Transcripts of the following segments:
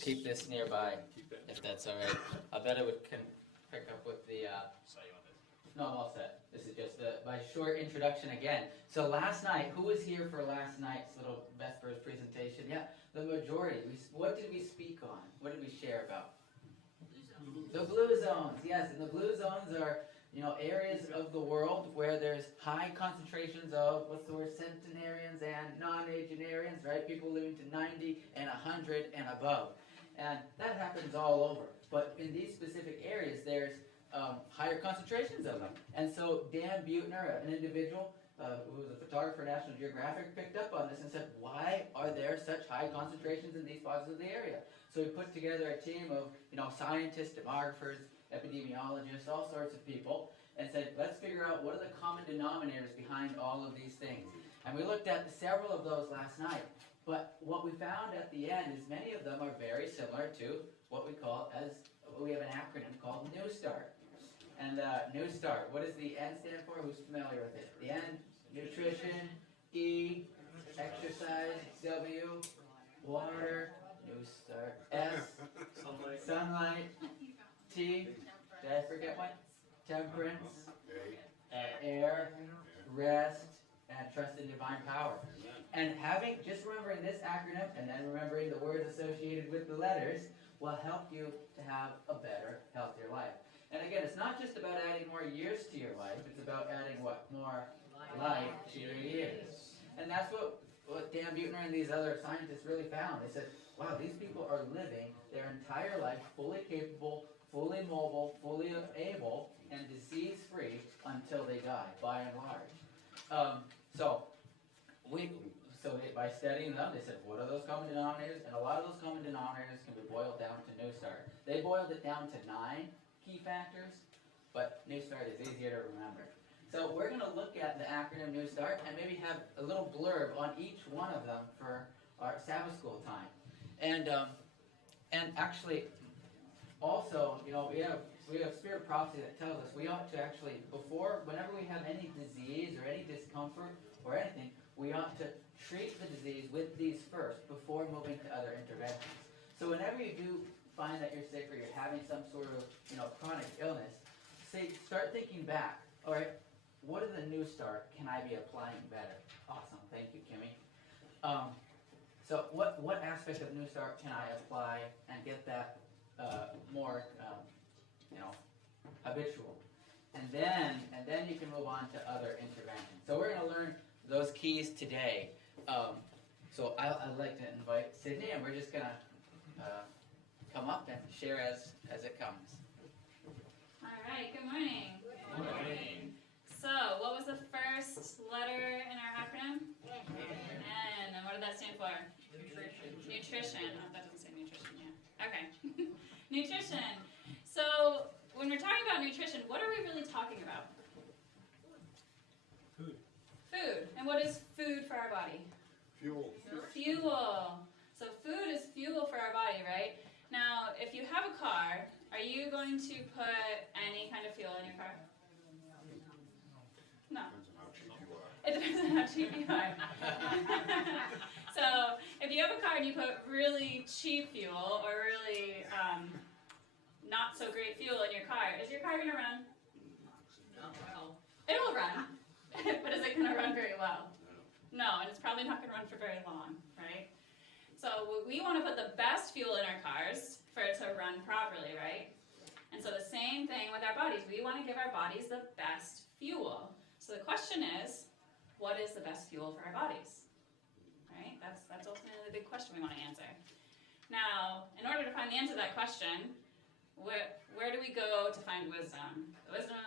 keep this nearby, if that's all right. I bet it would can pick up with the. No, I'm all set. This is just my short introduction again. So last night, who was here for last night's little Vespers presentation? Yeah, the majority. What did we speak on? What did we share about? The blue zones. Yes, and the blue zones are, areas of the world where there's high concentrations of, what's the word, centenarians and nonagenarians, right? People living to 90 and 100 and above. And that happens all over. But in these specific areas, there's higher concentrations of them. And so Dan Buettner, an individual who was a photographer at National Geographic, picked up on this and said, why are there such high concentrations in these parts of the area? So he put together a team of scientists, demographers, epidemiologists, all sorts of people, and said, let's figure out what are the common denominators behind all of these things. And we looked at several of those last night. But what we found at the end is many of them are very similar to what we have an acronym called New Start. And New Start, what does the N stand for? Who's familiar with it? The N, nutrition, E, exercise, W, water, New Start, S, sunlight, T, did I forget one? Temperance, air, rest, and trust in divine power. And just remembering this acronym and then remembering the words associated with the letters will help you to have a better, healthier life. And again, it's not just about adding more years to your life, it's about adding what? More life to your years. And that's what Dan Buettner and these other scientists really found. They said, wow, these people are living their entire life fully capable, fully mobile, fully able, and disease-free until they die, by and large. So by studying them, they said, what are those common denominators? And a lot of those common denominators can be boiled down to New Start. They boiled it down to 9 key factors, but New Start is easier to remember. So we're going to look at the acronym New Start and maybe have a little blurb on each one of them for our Sabbath school time. And actually, also, we have spirit of prophecy that tells us we ought to actually, whenever we have any disease or any discomfort or anything, we ought to treat the disease with these first before moving to other interventions. So whenever you do find that you're sick or you're having some sort of chronic illness, start thinking back. All right, what is the New Start can I be applying better? Awesome, thank you, Kimmy. So what aspect of New Start can I apply and get that more habitual? And then you can move on to other interventions. So we're going to learn those keys today. So I'd like to invite Sydney, and we're just going to come up and share as it comes. All right, good morning. Good morning. So, what was the first letter in our acronym? N. And what did that stand for? Nutrition. Oh, that doesn't say nutrition yet. Okay. Nutrition. So, when we're talking about nutrition, what are we really talking about? Food. And what is food for our body? Fuel. Fuel. So food is fuel for our body, right? Now, if you have a car, are you going to put any kind of fuel in your car? No. It depends on how cheap you are. So, if you have a car and you put really cheap fuel or really not so great fuel in your car, is your car going to run? No. It will run, but is it going to run very well? No, and it's probably not going to run for very long, right? So we want to put the best fuel in our cars for it to run properly, right? And so the same thing with our bodies. We want to give our bodies the best fuel. So the question is, what is the best fuel for our bodies? Right? That's ultimately the big question we want to answer. Now, in order to find the answer to that question, where do we go to find wisdom? Wisdom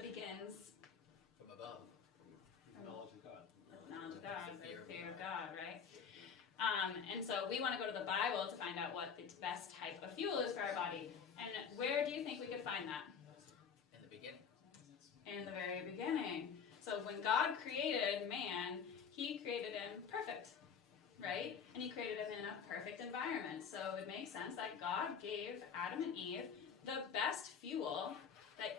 begins From above. Knowledge of God. Knowledge of God, the fear of God, right? And so we want to go to the Bible to find out what the best type of fuel is for our body. And where do you think we could find that? In the beginning. In the very beginning. So when God created man, he created him perfect, right? And he created him in a perfect environment. So it makes sense that God gave Adam and Eve the best fuel that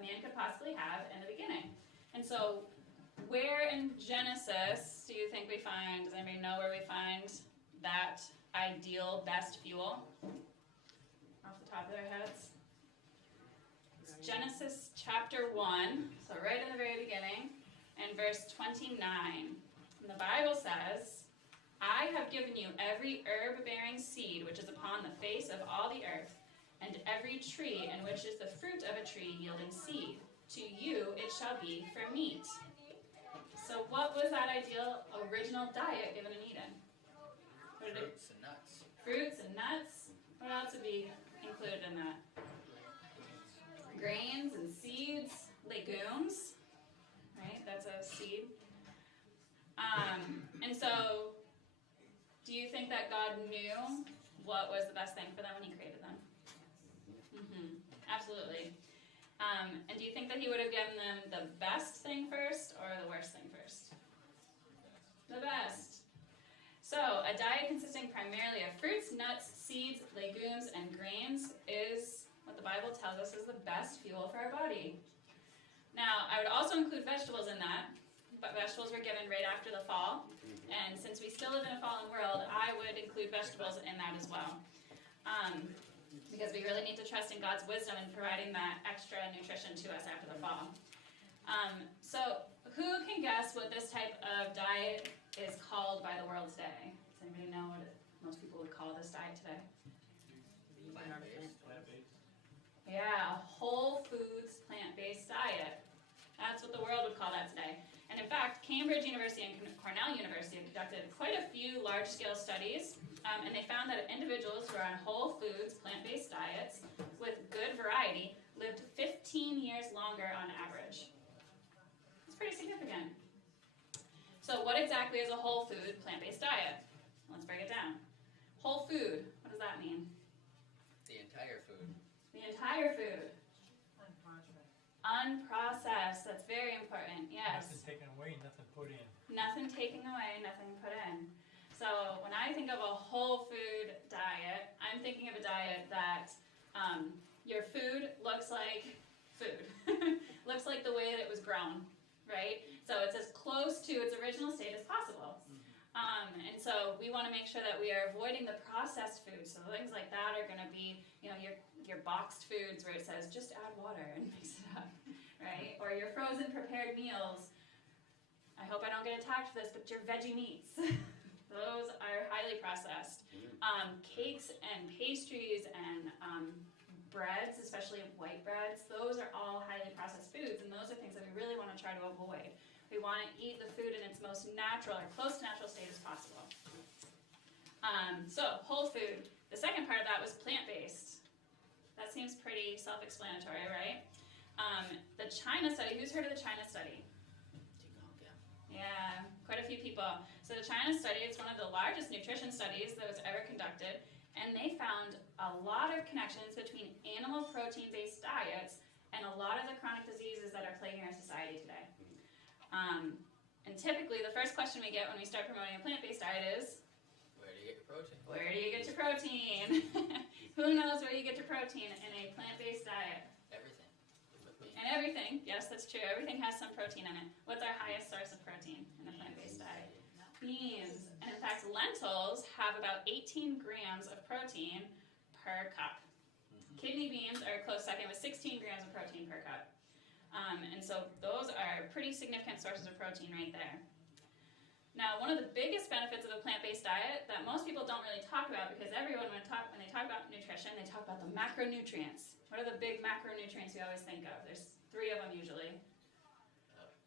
man could possibly have in the beginning. And so where in Genesis do you think we find, does anybody know where we find that ideal best fuel off the top of their heads? It's Genesis chapter 1, so right in the very beginning, and verse 29. And the Bible says, I have given you every herb-bearing seed which is upon the face of all the earth, and every tree in which is the fruit of a tree yielding seed. To you it shall be for meat. So what was that ideal original diet given in Eden? Fruits and nuts. Fruits and nuts. What else would be included in that? Grains and seeds, legumes, right? That's a seed. And so, do you think that God knew what was the best thing for them when He created them? Absolutely. And do you think that He would have given them the best thing first or the worst thing first? The best. So, a diet consisting primarily of fruits, nuts, seeds, legumes, and grains is what the Bible tells us is the best fuel for our body. Now, I would also include vegetables in that, but vegetables were given right after the fall, and since we still live in a fallen world, I would include vegetables in that as well. Because we really need to trust in God's wisdom in providing that extra nutrition to us after the fall. So, who can guess what this type of diet is called by the world today? Does anybody know what most people would call this diet today? Yeah, a whole foods, plant-based diet. That's what the world would call that today. And in fact, Cambridge University and Cornell University have conducted quite a few large-scale studies, and they found that individuals who are on whole foods, plant-based diets with good variety lived 15 years longer on average. It's pretty significant. So what exactly is a whole food, plant-based diet? Let's break it down. Whole food, what does that mean? The entire food. The entire food. Unprocessed. That's very important. Yes. Nothing taken away, nothing put in. Nothing taken away, nothing put in. So when I think of a whole food diet, I'm thinking of a diet that your food looks like food. Looks like the way that it was grown, right? So it's as close to its original state as possible. And so we want to make sure that we are avoiding the processed foods. So things like that are going to be, your boxed foods where it says just add water and mix it up, right? Or your frozen prepared meals. I hope I don't get attacked for this, but your veggie meats. Those are highly processed. Cakes and pastries and breads, especially white breads, those are all highly processed foods, and those are things that we really want to try to avoid. We want to eat the food in its most natural or close to natural state as possible. So, whole food. The second part of that was plant-based. That seems pretty self-explanatory, right? The China study, who's heard of the China study? Yeah, quite a few people. So the China study is one of the largest nutrition studies that was ever conducted, and they found a lot of connections between animal protein-based diets and a lot of the chronic diseases that are plaguing our society today. And typically, the first question we get when we start promoting a plant-based diet is, where do you get your protein? Where do you get your protein? Who knows where you get your protein in a plant-based diet? Everything. And everything, yes, that's true. Everything has some protein in it. What's our highest source of protein in a plant-based diet? Beans. And in fact, lentils have about 18 grams of protein per cup. Kidney beans are a close second with 16 grams of protein per cup. And so those are pretty significant sources of protein right there. Now, one of the biggest benefits of a plant-based diet that most people don't really talk about, because everyone, when they talk about nutrition, they talk about the macronutrients. What are the big macronutrients we always think of? There's 3 of them usually.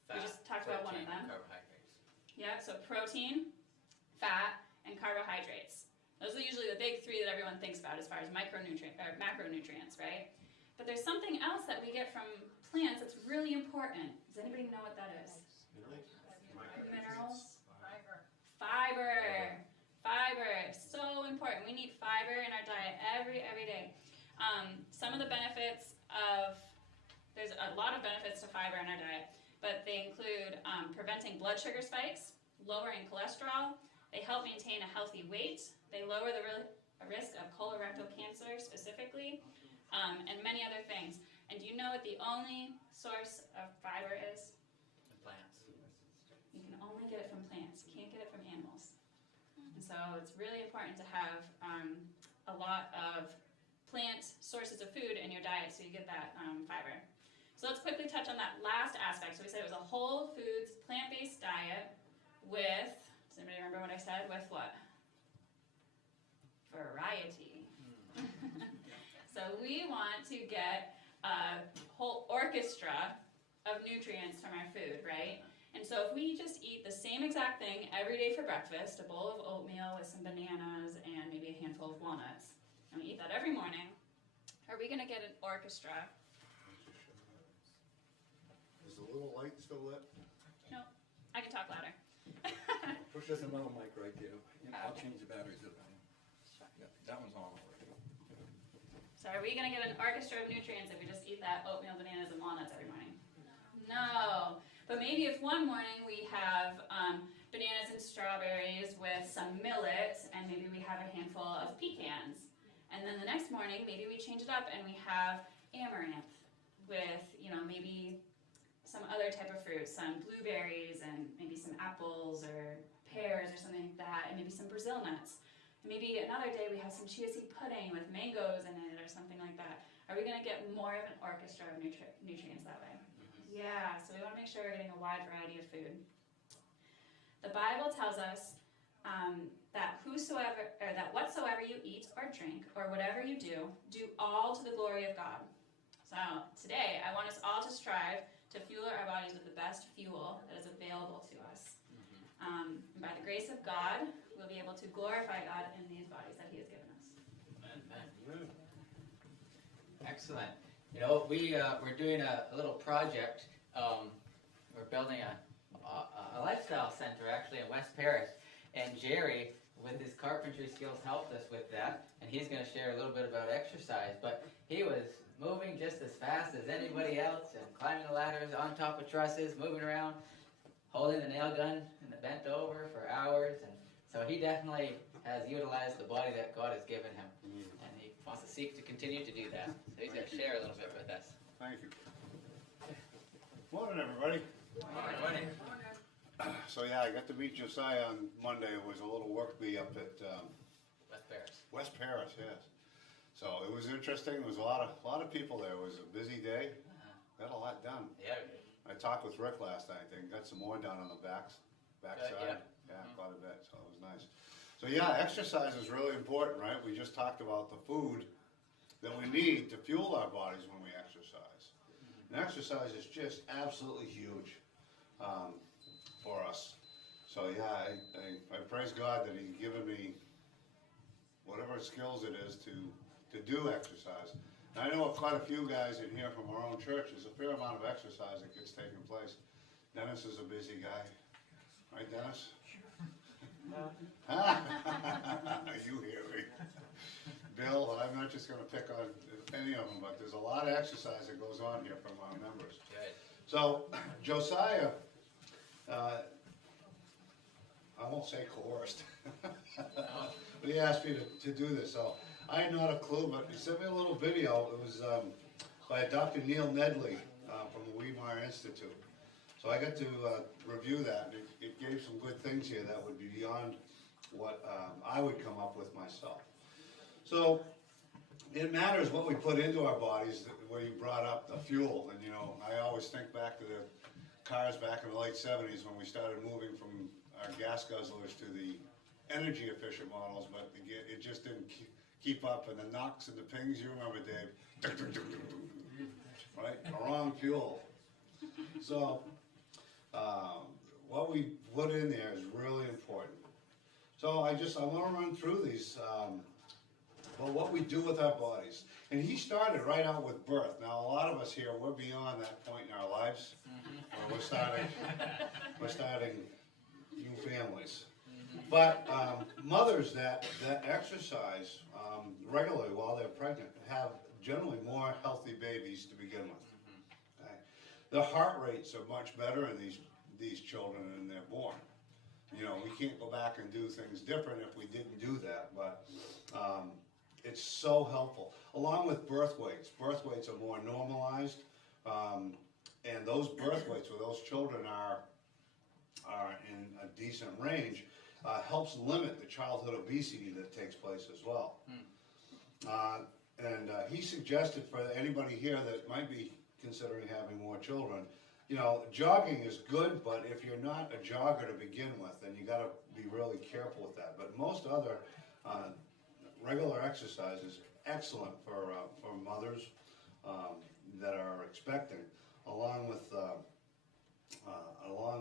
Fat, we just talked about one of them. Carbohydrates. Yeah, so protein, fat, and carbohydrates. Those are usually the big 3 that everyone thinks about as far as macronutrients, right? But there's something else that we get from plants that's really important. Does anybody know what that is? Minerals? Fiber. Fiber. So important. We need fiber in our diet every day. Some of the benefits there's a lot of benefits to fiber in our diet, but they include preventing blood sugar spikes, lowering cholesterol, they help maintain a healthy weight, they lower the risk of colorectal cancer specifically, and many other things. And do you know what the only source of fiber is? The plants. You can only get it from plants. You can't get it from animals. And so it's really important to have a lot of plant sources of food in your diet so you get that fiber. So let's quickly touch on that last aspect. So we said it was a whole foods, plant-based diet with, does anybody remember what I said? With what? Variety. So we want to get a whole orchestra of nutrients from our food, right? And so if we just eat the same exact thing every day for breakfast, a bowl of oatmeal with some bananas and maybe a handful of walnuts, and we eat that every morning, are we going to get an orchestra? Is the little light still lit? No, I can talk louder. Push this another mic right there. I'll Okay. change the batteries to that one. Sure. Yeah, that one's on already. So are we going to get an orchestra of nutrients if we just eat that oatmeal, bananas, and walnuts every morning? No. But maybe if one morning we have bananas and strawberries with some millet, and maybe we have a handful of pecans. And then the next morning, maybe we change it up and we have amaranth with, maybe some other type of fruit, some blueberries and maybe some apples or pears or something like that, and maybe some Brazil nuts. And maybe another day we have some chia seed pudding with mangoes in it or something like that. Are we going to get more of an orchestra of nutrients that way? Yeah, so we want to make sure we're getting a wide variety of food. The Bible tells us that whatsoever you eat or drink or whatever you do all to the glory of God. So today, I want us all to strive to fuel our bodies with the best fuel that is available to us. And by the grace of God, we'll be able to glorify God in these bodies that He has given us. Amen. Excellent. We're doing a little project. We're building a lifestyle center actually in West Paris, and Jerry, with his carpentry skills, helped us with that. And he's going to share a little bit about exercise. But he was moving just as fast as anybody else, and climbing the ladders on top of trusses, moving around, holding the nail gun and the bent over for hours. And so he definitely has utilized the body that God has given him, and he wants to seek to continue to do that. So he's going to share a little bit with us. Thank you. Morning, everybody. Morning. So yeah, I got to meet Josiah on Monday. It was a little work bee up at West Paris. West Paris, yes. So it was interesting. There was a lot of people there. It was a busy day. Got a lot done. Yeah. I talked with Rick last night. They got some more done on the backside. Yeah. Quite a bit. So it was nice. So yeah, exercise is really important, right? We just talked about the food that we need to fuel our bodies when we exercise. And exercise is just absolutely huge for us. So yeah, I praise God that He's given me whatever skills it is to do exercise. And I know quite a few guys in here from our own church. There's a fair amount of exercise that gets taken place. Dennis is a busy guy. Right, Dennis? You hear me. Bill, I'm not just going to pick on any of them, but there's a lot of exercise that goes on here from our members. Good. So, Josiah, I won't say coerced, but he asked me to do this. So, I had not a clue, but he sent me a little video. It was by Dr. Neil Nedley from the Wannemacher Institute. So I got to review that, and it gave some good things here that would be beyond what I would come up with myself. So it matters what we put into our bodies, where you brought up the fuel. And I always think back to the cars back in the late 70s when we started moving from our gas guzzlers to the energy efficient models, but it just didn't keep up. And the knocks and the pings, you remember, Dave, right? The wrong fuel. So what we put in there is really important. So I want to run through these, what we do with our bodies. And he started right out with birth. Now a lot of us here, we're beyond that point in our lives. Where we're starting new families. But mothers that exercise regularly while they're pregnant have generally more healthy babies to begin with. Okay. The heart rates are much better in these children when they're born. We can't go back and do things different if we didn't do that, but it's so helpful. Along with birth weights. Birth weights are more normalized, and those birth weights where those children are in a decent range, helps limit the childhood obesity that takes place as well. And he suggested for anybody here that might be considering having more children, you know, jogging is good, but if you're not a jogger to begin with, then you gotta be really careful with that. But most other regular exercise is excellent for mothers that are expecting, along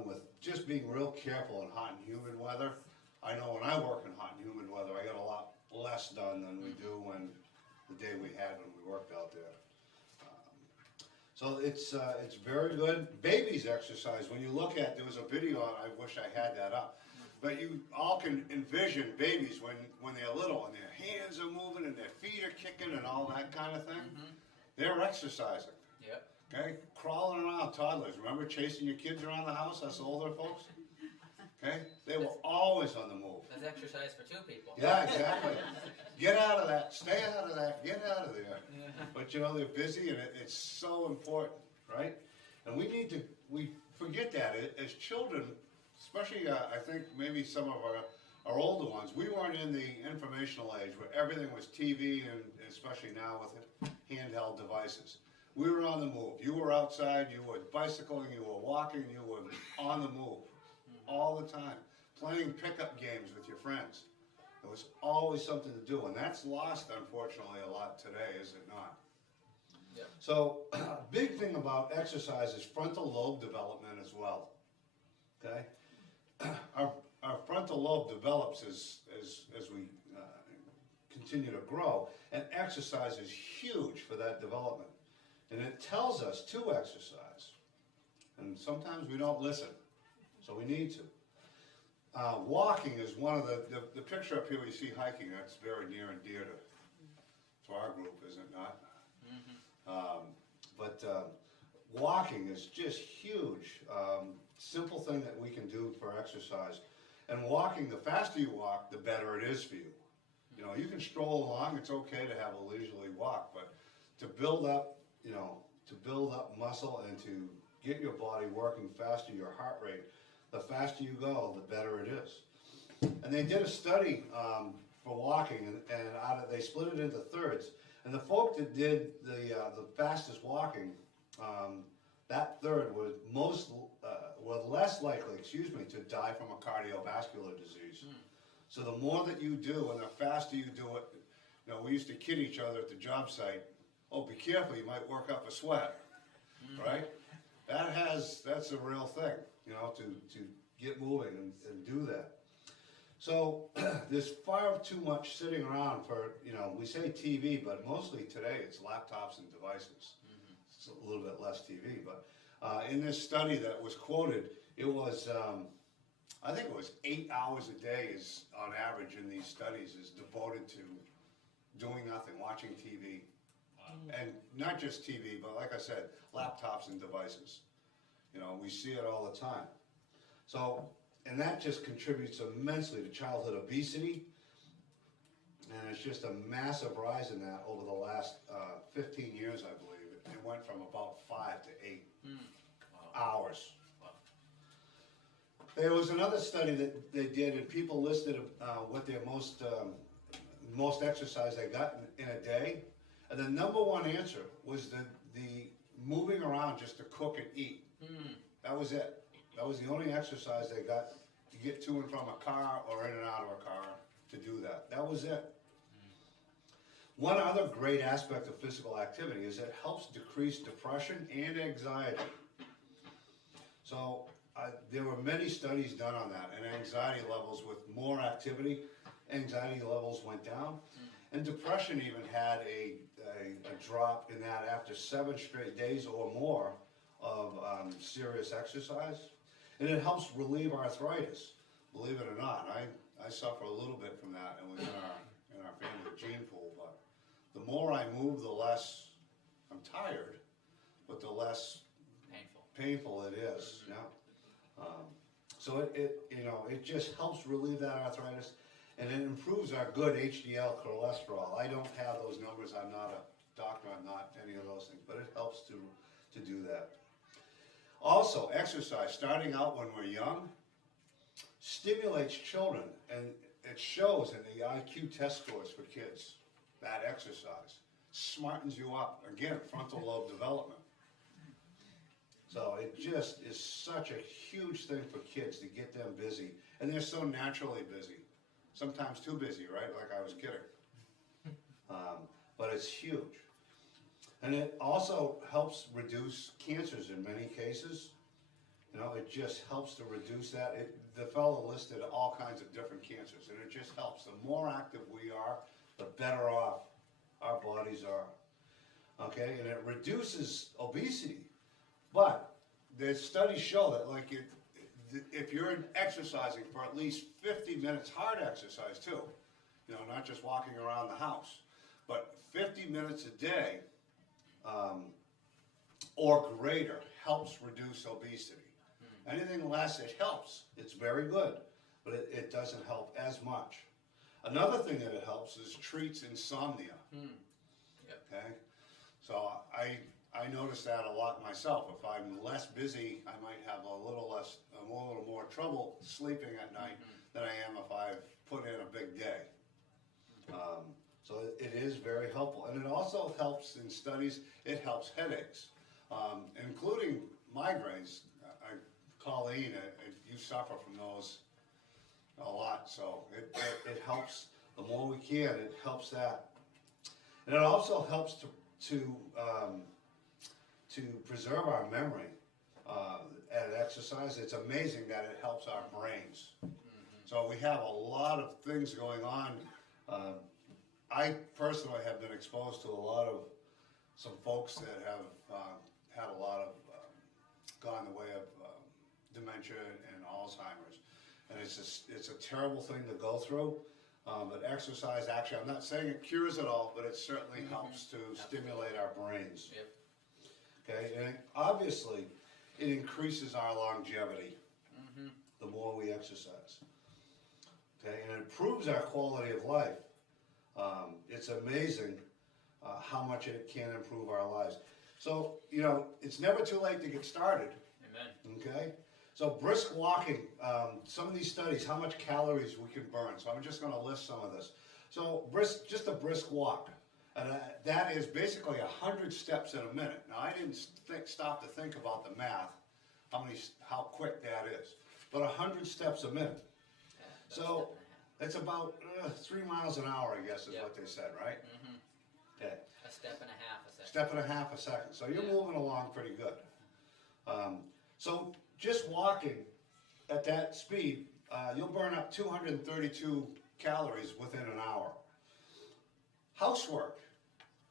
with just being real careful in hot and humid weather. I know when I work in hot and humid weather, I get a lot less done than we do when the day we had when we worked out there. So it's very good. Babies exercise. When you look at, there was a video, I wish I had that up, but you all can envision babies when they're little and their hands are moving and their feet are kicking and all that kind of thing. They're exercising. Yep. Okay, crawling around, toddlers. Remember chasing your kids around the house, us older folks? Okay, they were always on the move. That's exercise for two people. Yeah, exactly. Get out of that, stay out of that, get out of there. But you know, they're busy and it's so important, right? And we forget that as children, especially I think maybe some of our older ones, we weren't in the informational age where everything was TV and especially now with handheld devices. We were on the move. You were outside, you were bicycling, you were walking, you were on the move all the time. Playing pickup games with your friends. There was always something to do, and that's lost, unfortunately, a lot today, is it not? Yep. So, big thing about exercise is frontal lobe development as well. Okay? Our frontal lobe develops as we continue to grow, and exercise is huge for that development. And it tells us to exercise, and sometimes we don't listen, so we need to. Walking is one of the picture up here where you see hiking, that's very near and dear to our group, is it not? Walking is just huge. Simple thing that we can do for exercise. And walking, the faster you walk, the better it is for you. You know, you can stroll along, it's okay to have a leisurely walk, but to build up, you know, to build up muscle and to get your body working faster, your heart rate, the faster you go, the better it is. And they did a study for walking, and they split it into thirds. And the folk that did the fastest walking, that third was less likely, to die from a cardiovascular disease. So the more that you do, and the faster you do it, you know, we used to kid each other at the job site. Oh, be careful, you might work up a sweat, right? That's a real thing, you know, to get moving and do that. So there's far too much sitting around for, you know, we say TV, but mostly today it's laptops and devices. It's a little bit less TV, but in this study that was quoted, it was, I think it was 8 hours a day is on average in these studies is devoted to doing nothing, watching TV. And not just TV, but like I said, laptops and devices. You know, we see it all the time. So, and that just contributes immensely to childhood obesity. And it's just a massive rise in that over the last 15 years, I believe. It went from about 5 to 8 hours. There was another study that they did, and people listed what their most exercise they got in a day. And the number one answer was the moving around just to cook and eat. That was it. That was the only exercise they got to get to and from a car or in and out of a car to do that. That was it. One other great aspect of physical activity is it helps decrease depression and anxiety. So there were many studies done on that, and anxiety levels with more activity, anxiety levels went down. And depression even had a drop in that after 7 straight days or more of serious exercise. And it helps relieve arthritis, believe it or not. I suffer a little bit from that, and in our family gene pool, but the more I move, the less I'm tired, but the less painful it is. Yeah. So it just helps relieve that arthritis. And it improves our good HDL cholesterol. I don't have those numbers. I'm not a doctor. I'm not any of those things. But it helps to do that. Also, exercise. Starting out when we're young, stimulates children, and it shows in the IQ test scores for kids, that exercise. Smartens you up, again, frontal lobe development. So it just is such a huge thing for kids to get them busy, and they're so naturally busy. Sometimes too busy, right? Like I was kidding. But it's huge. And it also helps reduce cancers in many cases. You know, it just helps to reduce that. The fellow listed all kinds of different cancers, and it just helps. The more active we are, the better off our bodies are. Okay, and it reduces obesity. But the studies show that, like, if you're exercising for at least 50 minutes, hard exercise too, you know, not just walking around the house, but 50 minutes a day or greater helps reduce obesity. Anything less, it helps. It's very good, but it doesn't help as much. Another thing that it helps is treats insomnia. Yep. Okay, so I notice that a lot myself. If I'm less busy, I might have a little more trouble sleeping at night than I am if I've put in a big day. So it is very helpful, and it also helps in studies. It helps headaches, including migraines. Colleen, you suffer from those a lot, so it helps. The more we can, it helps that, and it also helps to preserve our memory at exercise. It's amazing that it helps our brains. So we have a lot of things going on. I personally have been exposed to some folks that have had a lot of gone the way of dementia and Alzheimer's, and it's a terrible thing to go through. But exercise, actually, I'm not saying it cures it all, but it certainly helps to stimulate our brains. Yep. Okay, and obviously, it increases our longevity the more we exercise. Okay, and it improves our quality of life. It's amazing how much it can improve our lives. So, you know, it's never too late to get started. Amen. Okay? So brisk walking, some of these studies, how much calories we can burn. So I'm just going to list some of this. So just a brisk walk. And that is basically 100 steps in a minute. Now I didn't stop to think about the math, how quick that is. But 100 steps a minute. Yeah, So it's about 3 miles an hour, I guess is Yep. what they said, right? Okay. a step and a half a second. Step and a half a second. So you're Yeah. moving along pretty good. So just walking at that speed, you'll burn up 232 calories within an hour. Housework.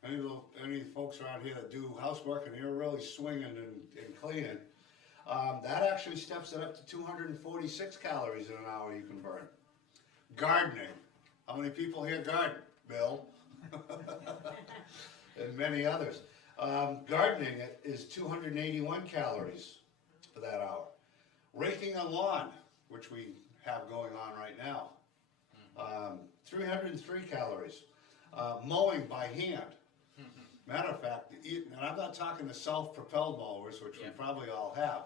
Any folks around here that do housework and you're really swinging and cleaning, that actually steps it up to 246 calories in an hour you can burn. Gardening. How many people here garden? Bill. And many others. Gardening is 281 calories for that hour. Raking a lawn, which we have going on right now, 303 calories. Mowing by hand. Matter of fact, and I'm not talking the self-propelled mowers, which we probably all have.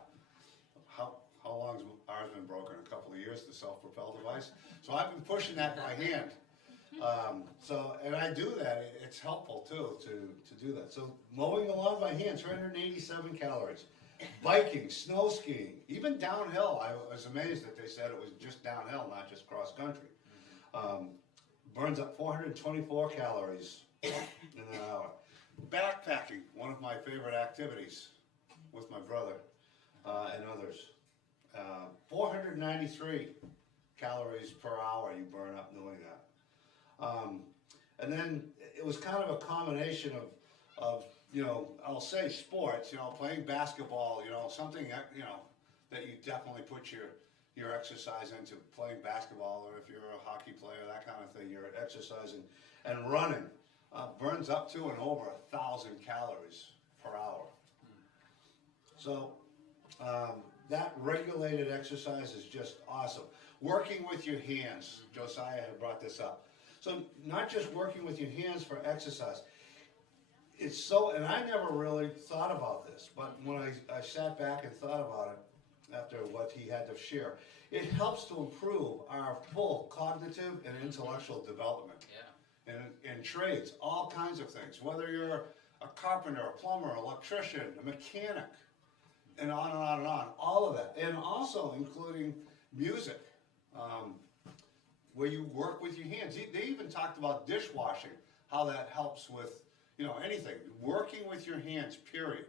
How long's ours been broken? A couple of years, the self-propelled device. So I've been pushing that by hand. And I do that. It's helpful too to do that. So mowing the lawn by hand, 387 calories. Biking, snow skiing, even downhill. I was amazed that they said it was just downhill, not just cross country. Burns up 424 calories in an hour. Backpacking, one of my favorite activities with my brother and others. 493 calories per hour you burn up doing that. And then it was kind of a combination of I'll say sports, playing basketball, something, that you definitely put your exercise into, playing basketball, or if you're a hockey player, that kind of thing, you're exercising. And running burns up to and over 1,000 calories per hour. So that regulated exercise is just awesome. Working with your hands, Josiah had brought this up. So not just working with your hands for exercise. And I never really thought about this, but when I sat back and thought about it, after what he had to share. It helps to improve our full cognitive and intellectual development. Yeah. In trades, all kinds of things, whether you're a carpenter, a plumber, electrician, a mechanic, and on and on and on, all of that. And also including music, where you work with your hands. They even talked about dishwashing, how that helps with, anything, working with your hands, period.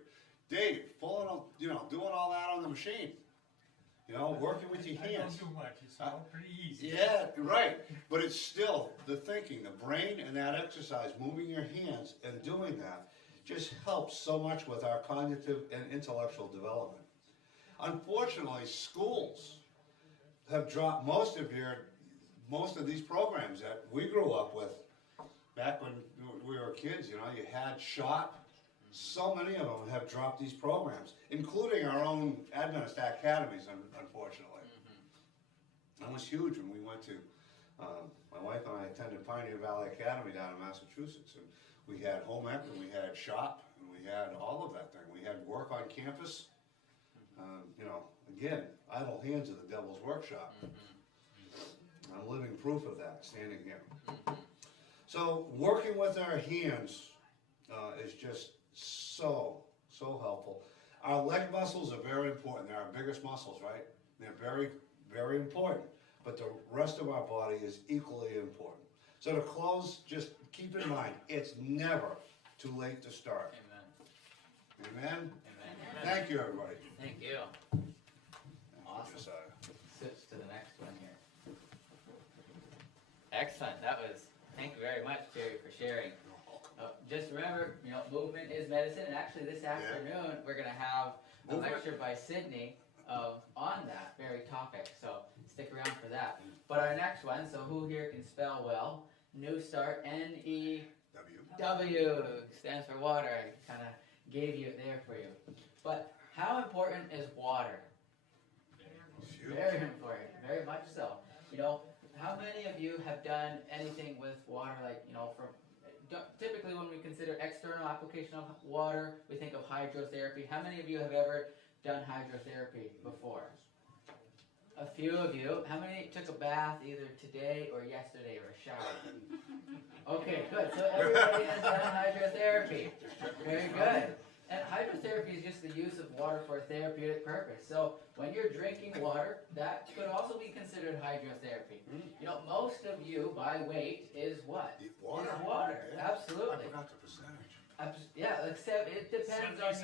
Dave, doing all that on the machine, working with your hands. I don't do much, it's all pretty easy. Yeah, right, but it's still the thinking, the brain, and that exercise, moving your hands and doing that, just helps so much with our cognitive and intellectual development. Unfortunately, schools have dropped most of these programs that we grew up with back when we were kids. You had SHOT. So many of them have dropped these programs, including our own Adventist academies, unfortunately. That was huge when we went to, my wife and I attended Pioneer Valley Academy down in Massachusetts, and we had home ec, and we had shop, and we had all of that thing. We had work on campus. Again, idle hands are the devil's workshop. I'm living proof of that, standing here. So working with our hands is just so helpful. Our leg muscles are very important. They're our biggest muscles, right? They're very, very important. But the rest of our body is equally important. So to close, just keep in mind, it's never too late to start. Amen. Amen? Amen. Thank you, everybody. Thank you. Thank you, Awesome. Josiah. Switch to the next one here. Excellent. Thank you very much, Jerry, for sharing. Just remember, movement is medicine, and actually this afternoon we're going to have a lecture by Sydney on that very topic, so stick around for that. But our next one, so who here can spell well? New Start, N-E-W, stands for water. I kind of gave you it there for you. But how important is water? Very important, very much so. How many of you have done anything with water, like, typically when we consider external application of water, we think of hydrotherapy. How many of you have ever done hydrotherapy before? A few of you. How many took a bath either today or yesterday, or a shower? Okay, good. So everybody has done hydrotherapy. Very good. And hydrotherapy is just the use of water for a therapeutic purpose. So when you're drinking water, that could also be considered hydrotherapy. Most of you by weight is what? Water. Is water. Yeah. Absolutely. I forgot the percentage. Yeah, except it depends on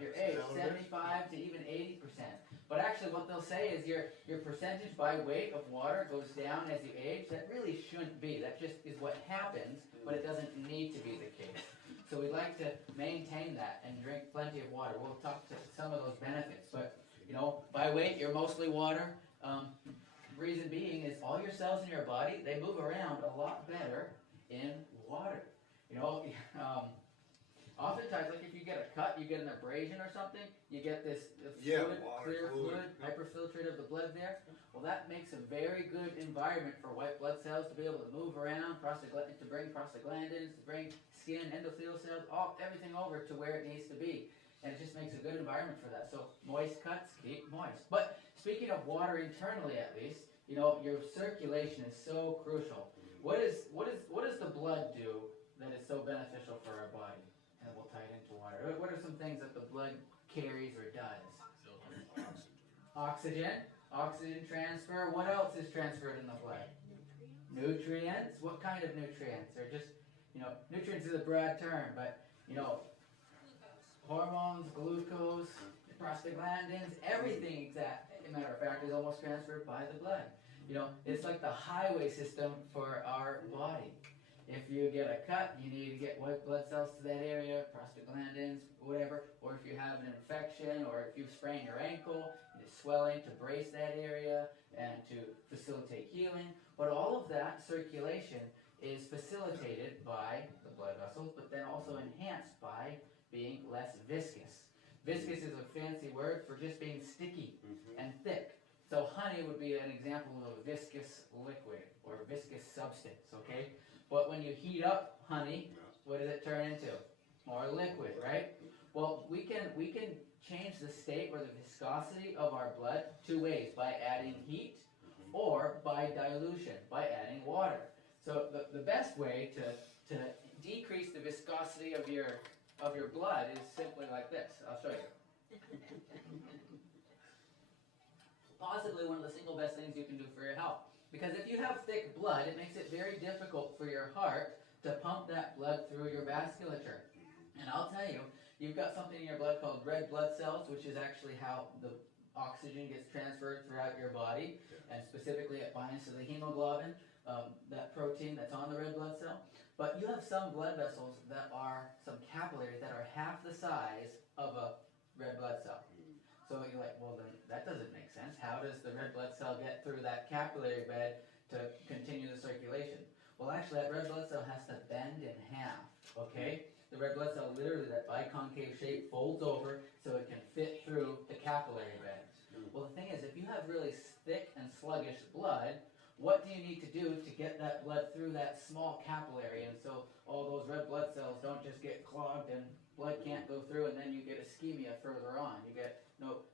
your age, 75 to even 80%. But actually what they'll say is your percentage by weight of water goes down as you age. That really shouldn't be. That just is what happens, but it doesn't need to be the case. So we'd like to maintain that and drink plenty of water. We'll talk to some of those benefits. But, by weight, you're mostly water. Reason being is all your cells in your body, they move around a lot better in water. Oftentimes, like if you get a cut, you get an abrasion or something, you get this clear fluid, hyperfiltrate of the blood there. Well, that makes a very good environment for white blood cells to be able to move around, to bring prostaglandins, to bring skin, endothelial cells, everything over to where it needs to be. And it just makes a good environment for that. So moist cuts keep moist. But speaking of water internally, at least, your circulation is so crucial. What does the blood do that is so beneficial for our body? And we'll tie it into water. What are some things that the blood carries or does? Oxygen. Oxygen transfer. What else is transferred in the blood? Nutrients. What kind of nutrients? Or just, nutrients is a broad term, but, hormones, glucose, prostaglandins, everything matter of fact, is almost transferred by the blood. It's like the highway system for our body. If you get a cut, you need to get white blood cells to that area, prostaglandins, whatever. Or if you have an infection, or if you sprain your ankle, you need swelling to brace that area and to facilitate healing. But all of that circulation is facilitated by the blood vessels, but then also enhanced by being less viscous. Viscous is a fancy word for just being sticky and thick. So honey would be an example of a viscous liquid or viscous substance, okay? But when you heat up honey, what does it turn into? more liquid, right? Well, we can change the state or the viscosity of our blood two ways, by adding heat or by dilution, by adding water. So the best way to decrease the viscosity of your blood is simply like this. I'll show you. Possibly one of the single best things you can do for your health. Because if you have thick blood, it makes it very difficult for your heart to pump that blood through your vasculature. And I'll tell you, you've got something in your blood called red blood cells, which is actually how the oxygen gets transferred throughout your body, and specifically it binds to the hemoglobin, that protein that's on the red blood cell. But you have some blood vessels that are, some capillaries that are half the size of a red blood cell. So you're like, well, then that doesn't make sense. How does the red blood cell get through that capillary bed to continue the circulation? Well, actually, that red blood cell has to bend in half, okay? The red blood cell, literally, that biconcave shape folds over so it can fit through the capillary bed. Well, the thing is, if you have really thick and sluggish blood, what do you need to do to get that blood through that small capillary? And so all those red blood cells don't just get clogged and blood can't go through, and then you get ischemia further on. You get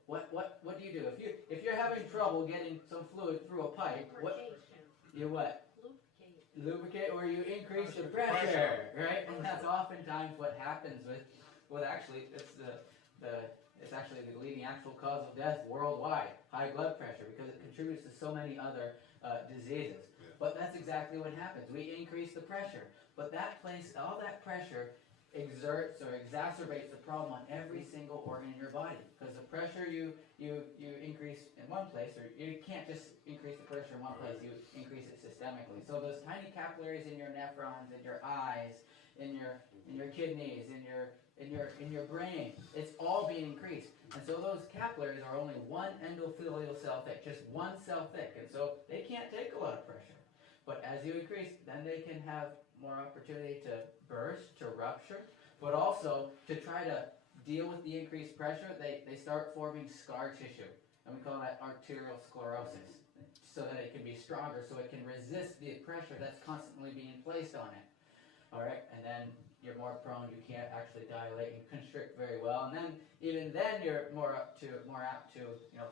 what do you do if you're having trouble getting some fluid through a pipe? You what? Lubricate, or you increase the pressure, right? And that's oftentimes what happens with actually it's actually the leading actual cause of death worldwide, high blood pressure, because it contributes to so many other diseases. But that's exactly what happens. We increase the pressure, but all that pressure exerts or exacerbates the problem on every single organ in your body, because the pressure you increase in one place, or you can't just increase the pressure in one place, you increase it systemically. So those tiny capillaries in your nephrons, in your eyes, in your kidneys, in your brain, it's all being increased. And so those capillaries are only one endothelial cell thick, just one cell thick, and so they can't take a lot of pressure. But as you increase, then they can have more opportunity to burst, to rupture, but also to try to deal with the increased pressure, they start forming scar tissue, and we call that arteriosclerosis, so that it can be stronger, so it can resist the pressure that's constantly being placed on it. All right, and then you're more prone, you can't actually dilate and constrict very well, and then even then you're more apt to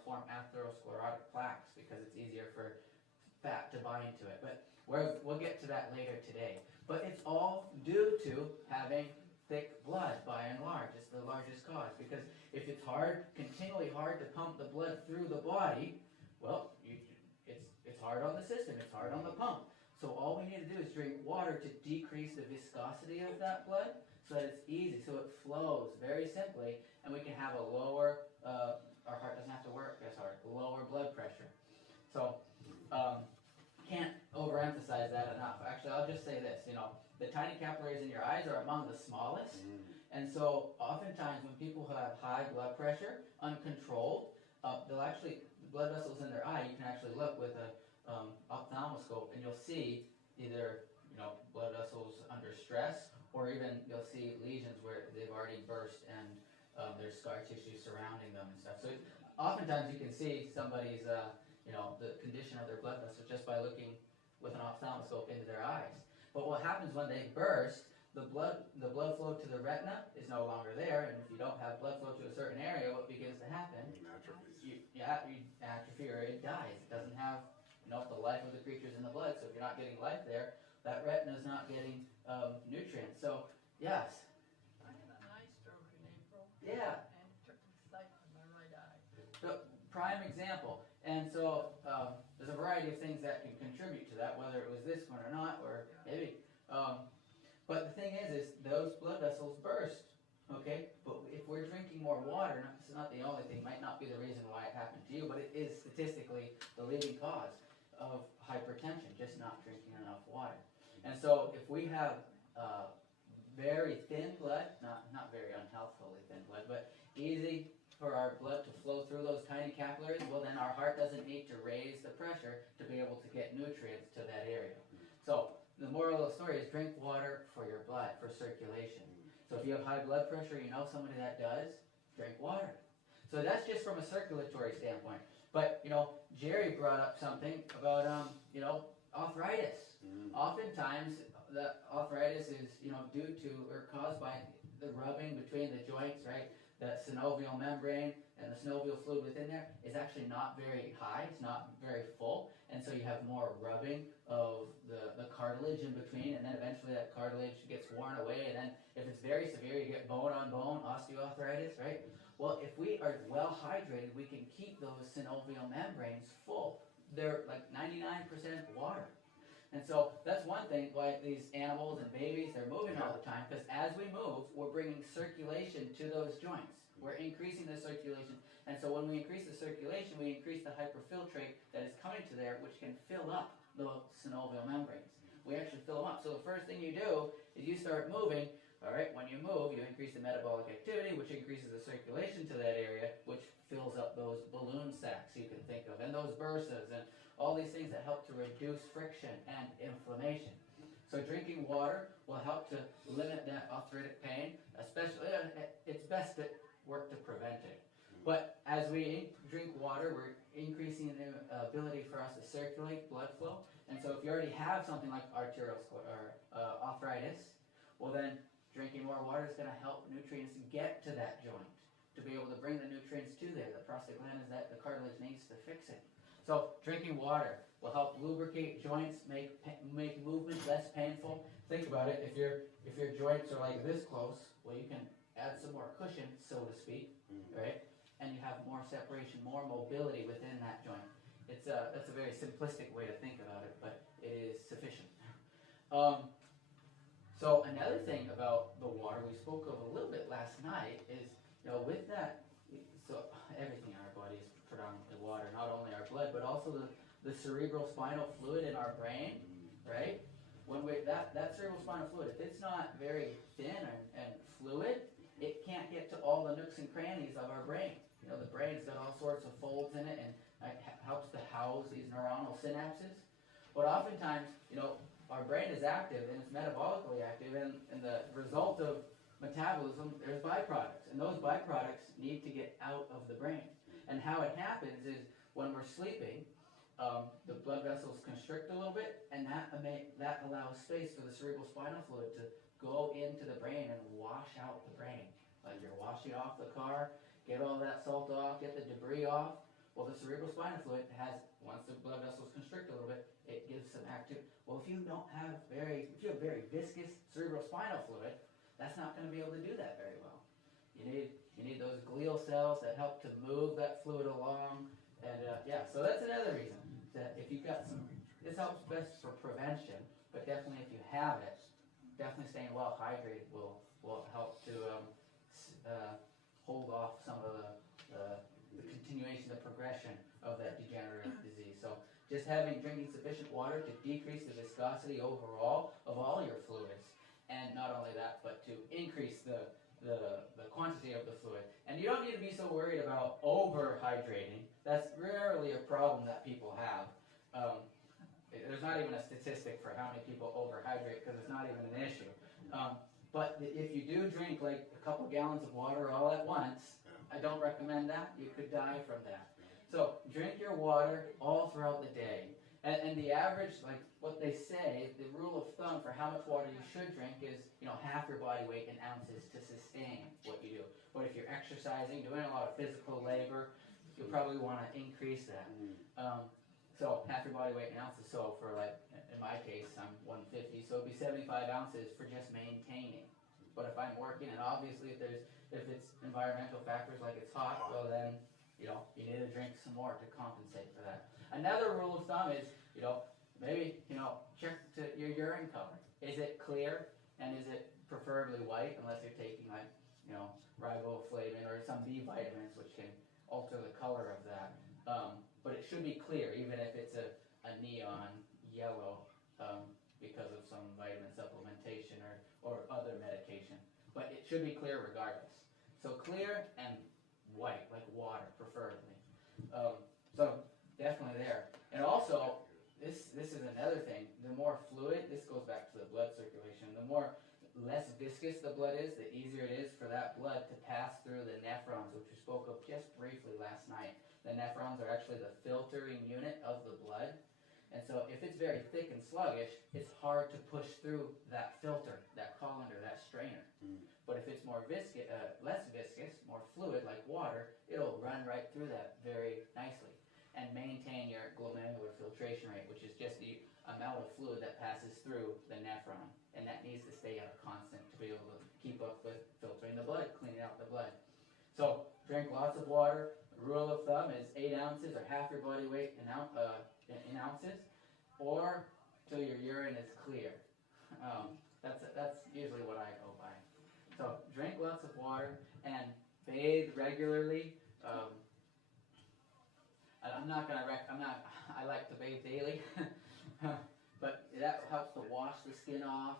form atherosclerotic plaques, because it's easier for fat to bind to it. But we'll get to that later today. But it's all due to having thick blood, by and large. It's the largest cause, because if it's continually hard to pump the blood through the body, well, it's hard on the system, it's hard on the pump. So all we need to do is drink water to decrease the viscosity of that blood, so that it's easy, so it flows very simply, and we can have a lower, our heart doesn't have to work as hard, lower blood pressure. So, can't overemphasize that enough. Actually, I'll just say this, the tiny capillaries in your eyes are among the smallest, and so oftentimes when people have high blood pressure, uncontrolled, they'll actually, the blood vessels in their eye, you can actually look with a ophthalmoscope, and you'll see either, blood vessels under stress, or even you'll see lesions where they've already burst and there's scar tissue surrounding them and stuff. So oftentimes you can see somebody's the condition of their blood vessels just by looking with an ophthalmoscope into their eyes. But what happens when they burst, the blood flow to the retina is no longer there, and if you don't have blood flow to a certain area, what begins to happen? You atrophy, or it dies. It doesn't have the life of the creatures in the blood, so if you're not getting life there, that retina is not getting nutrients. So, yes. I had an eye stroke in April. Yeah. And took the sight from my right eye. The prime example. And so there's a variety of things that can contribute to that, whether it was this one or not, or maybe. But the thing is those blood vessels burst, okay? But if we're drinking more water, this is not the only thing, might not be the reason why it happened to you, but it is statistically the leading cause of hypertension, just not drinking enough water. And so if we have very thin blood, not very unhealthfully thin blood, but easy for our blood to flow through those tiny capillaries, well then our heart doesn't need to raise the pressure to be able to get nutrients to that area. So the moral of the story is drink water for your blood, for circulation. So if you have high blood pressure, somebody that does, drink water. So that's just from a circulatory standpoint. But, Jerry brought up something about, arthritis. Oftentimes, the arthritis is, due to or caused by the rubbing between the joints, right? The synovial membrane and the synovial fluid within there is actually not very high, it's not very full, and so you have more rubbing of the cartilage in between, and then eventually that cartilage gets worn away, and then if it's very severe, you get bone on bone osteoarthritis, right? Well, if we are well hydrated, we can keep those synovial membranes full. They're like 99% water. And so that's one thing why these animals and babies, they're moving all the time, because as we move, we're bringing circulation to those joints. We're increasing the circulation. And so when we increase the circulation, we increase the hyperfiltrate that is coming to there, which can fill up the synovial membranes. We actually fill them up. So the first thing you do is you start moving. All right, when you move, you increase the metabolic activity, which increases the circulation to that area, which fills up those balloon sacs you can think of, and those bursas, and all these things that help to reduce friction and inflammation. So drinking water will help to limit that arthritic pain, especially, it's best to work to prevent it. But as we drink water, we're increasing the ability for us to circulate blood flow. And so if you already have something like arthritis, well then drinking more water is going to help nutrients get to that joint, to be able to bring the nutrients to there. The prostaglandins that the cartilage needs to fix it. So drinking water will help lubricate joints, make movement less painful. Think about it. If your joints are like this close, well, you can add some more cushion, so to speak, right? And you have more separation, more mobility within that joint. That's a very simplistic way to think about it, but it is sufficient. So another thing about the water we spoke of a little bit last night is, with that, so everything in our body is predominantly water, not only our blood, but also the cerebral spinal fluid in our brain, right? When that cerebral spinal fluid, if it's not very thin and fluid, it can't get to all the nooks and crannies of our brain. The brain's got all sorts of folds in it, and it helps to house these neuronal synapses. But oftentimes, our brain is active and it's metabolically active, and the result of metabolism, there's byproducts, and those byproducts need to get out of the brain. And how it happens is when we're sleeping, the blood vessels constrict a little bit, and that allows space for the cerebral spinal fluid to go into the brain and wash out the brain. Like you're washing off the car, get all that salt off, get the debris off. Well, the cerebral spinal fluid once the blood vessels constrict a little bit, it gives some active. Well, if you have very viscous cerebral spinal fluid, that's not going to be able to do that very well. You need those glial cells that help to move that fluid along, and so that's another reason that if you've got this helps best for prevention, but definitely if you have it, definitely staying well hydrated will help to hold off some of the continuation, the progression of that degenerative disease. So just drinking sufficient water to decrease the viscosity overall of all your fluids, and not only that, but to increase the quantity of the fluid. And you don't need to be so worried about overhydrating. That's rarely a problem that people have. There's not even a statistic for how many people overhydrate, because it's not even an issue. But if you do drink like a couple gallons of water all at once, I don't recommend that. You could die from that. So drink your water all throughout the day. And the average, like what they say, the rule of thumb for how much water you should drink is, half your body weight in ounces to sustain what you do. But if you're exercising, doing a lot of physical labor, you'll probably want to increase that. So half your body weight in ounces. So for in my case, I'm 150, so it'd be 75 ounces for just maintaining. But if I'm working, and obviously if it's environmental factors like it's hot, well then, you need to drink some more to compensate for that. Another rule of thumb is, maybe, check your urine color. Is it clear, and is it preferably white, unless you're taking riboflavin or some B vitamins, which can alter the color of that. But it should be clear, even if it's a neon yellow, because of some vitamin supplementation or other medication. But it should be clear regardless. So clear and white, like water, preferably. So definitely there. And also, this is another thing. The more fluid, this goes back to the blood circulation. The less viscous the blood is, the easier it is for that blood to pass through the nephrons, which we spoke of just briefly last night. The nephrons are actually the filtering unit of the blood. And so if it's very thick and sluggish, it's hard to push through that filter, that colander, that strainer. But if if it's more less viscous, more fluid like water, it'll run right through that very nicely and maintain your glomerular filtration rate, which is just the amount of fluid that passes through the nephron, and that needs to stay at a constant to be able to keep up with filtering the blood, cleaning out the blood. So drink lots of water. Rule of thumb is 8 ounces or half your body weight in ounces, or till your urine is clear. That's usually what I go by. So drink lots of water and bathe regularly. I like to bathe daily, but that helps to wash the skin off,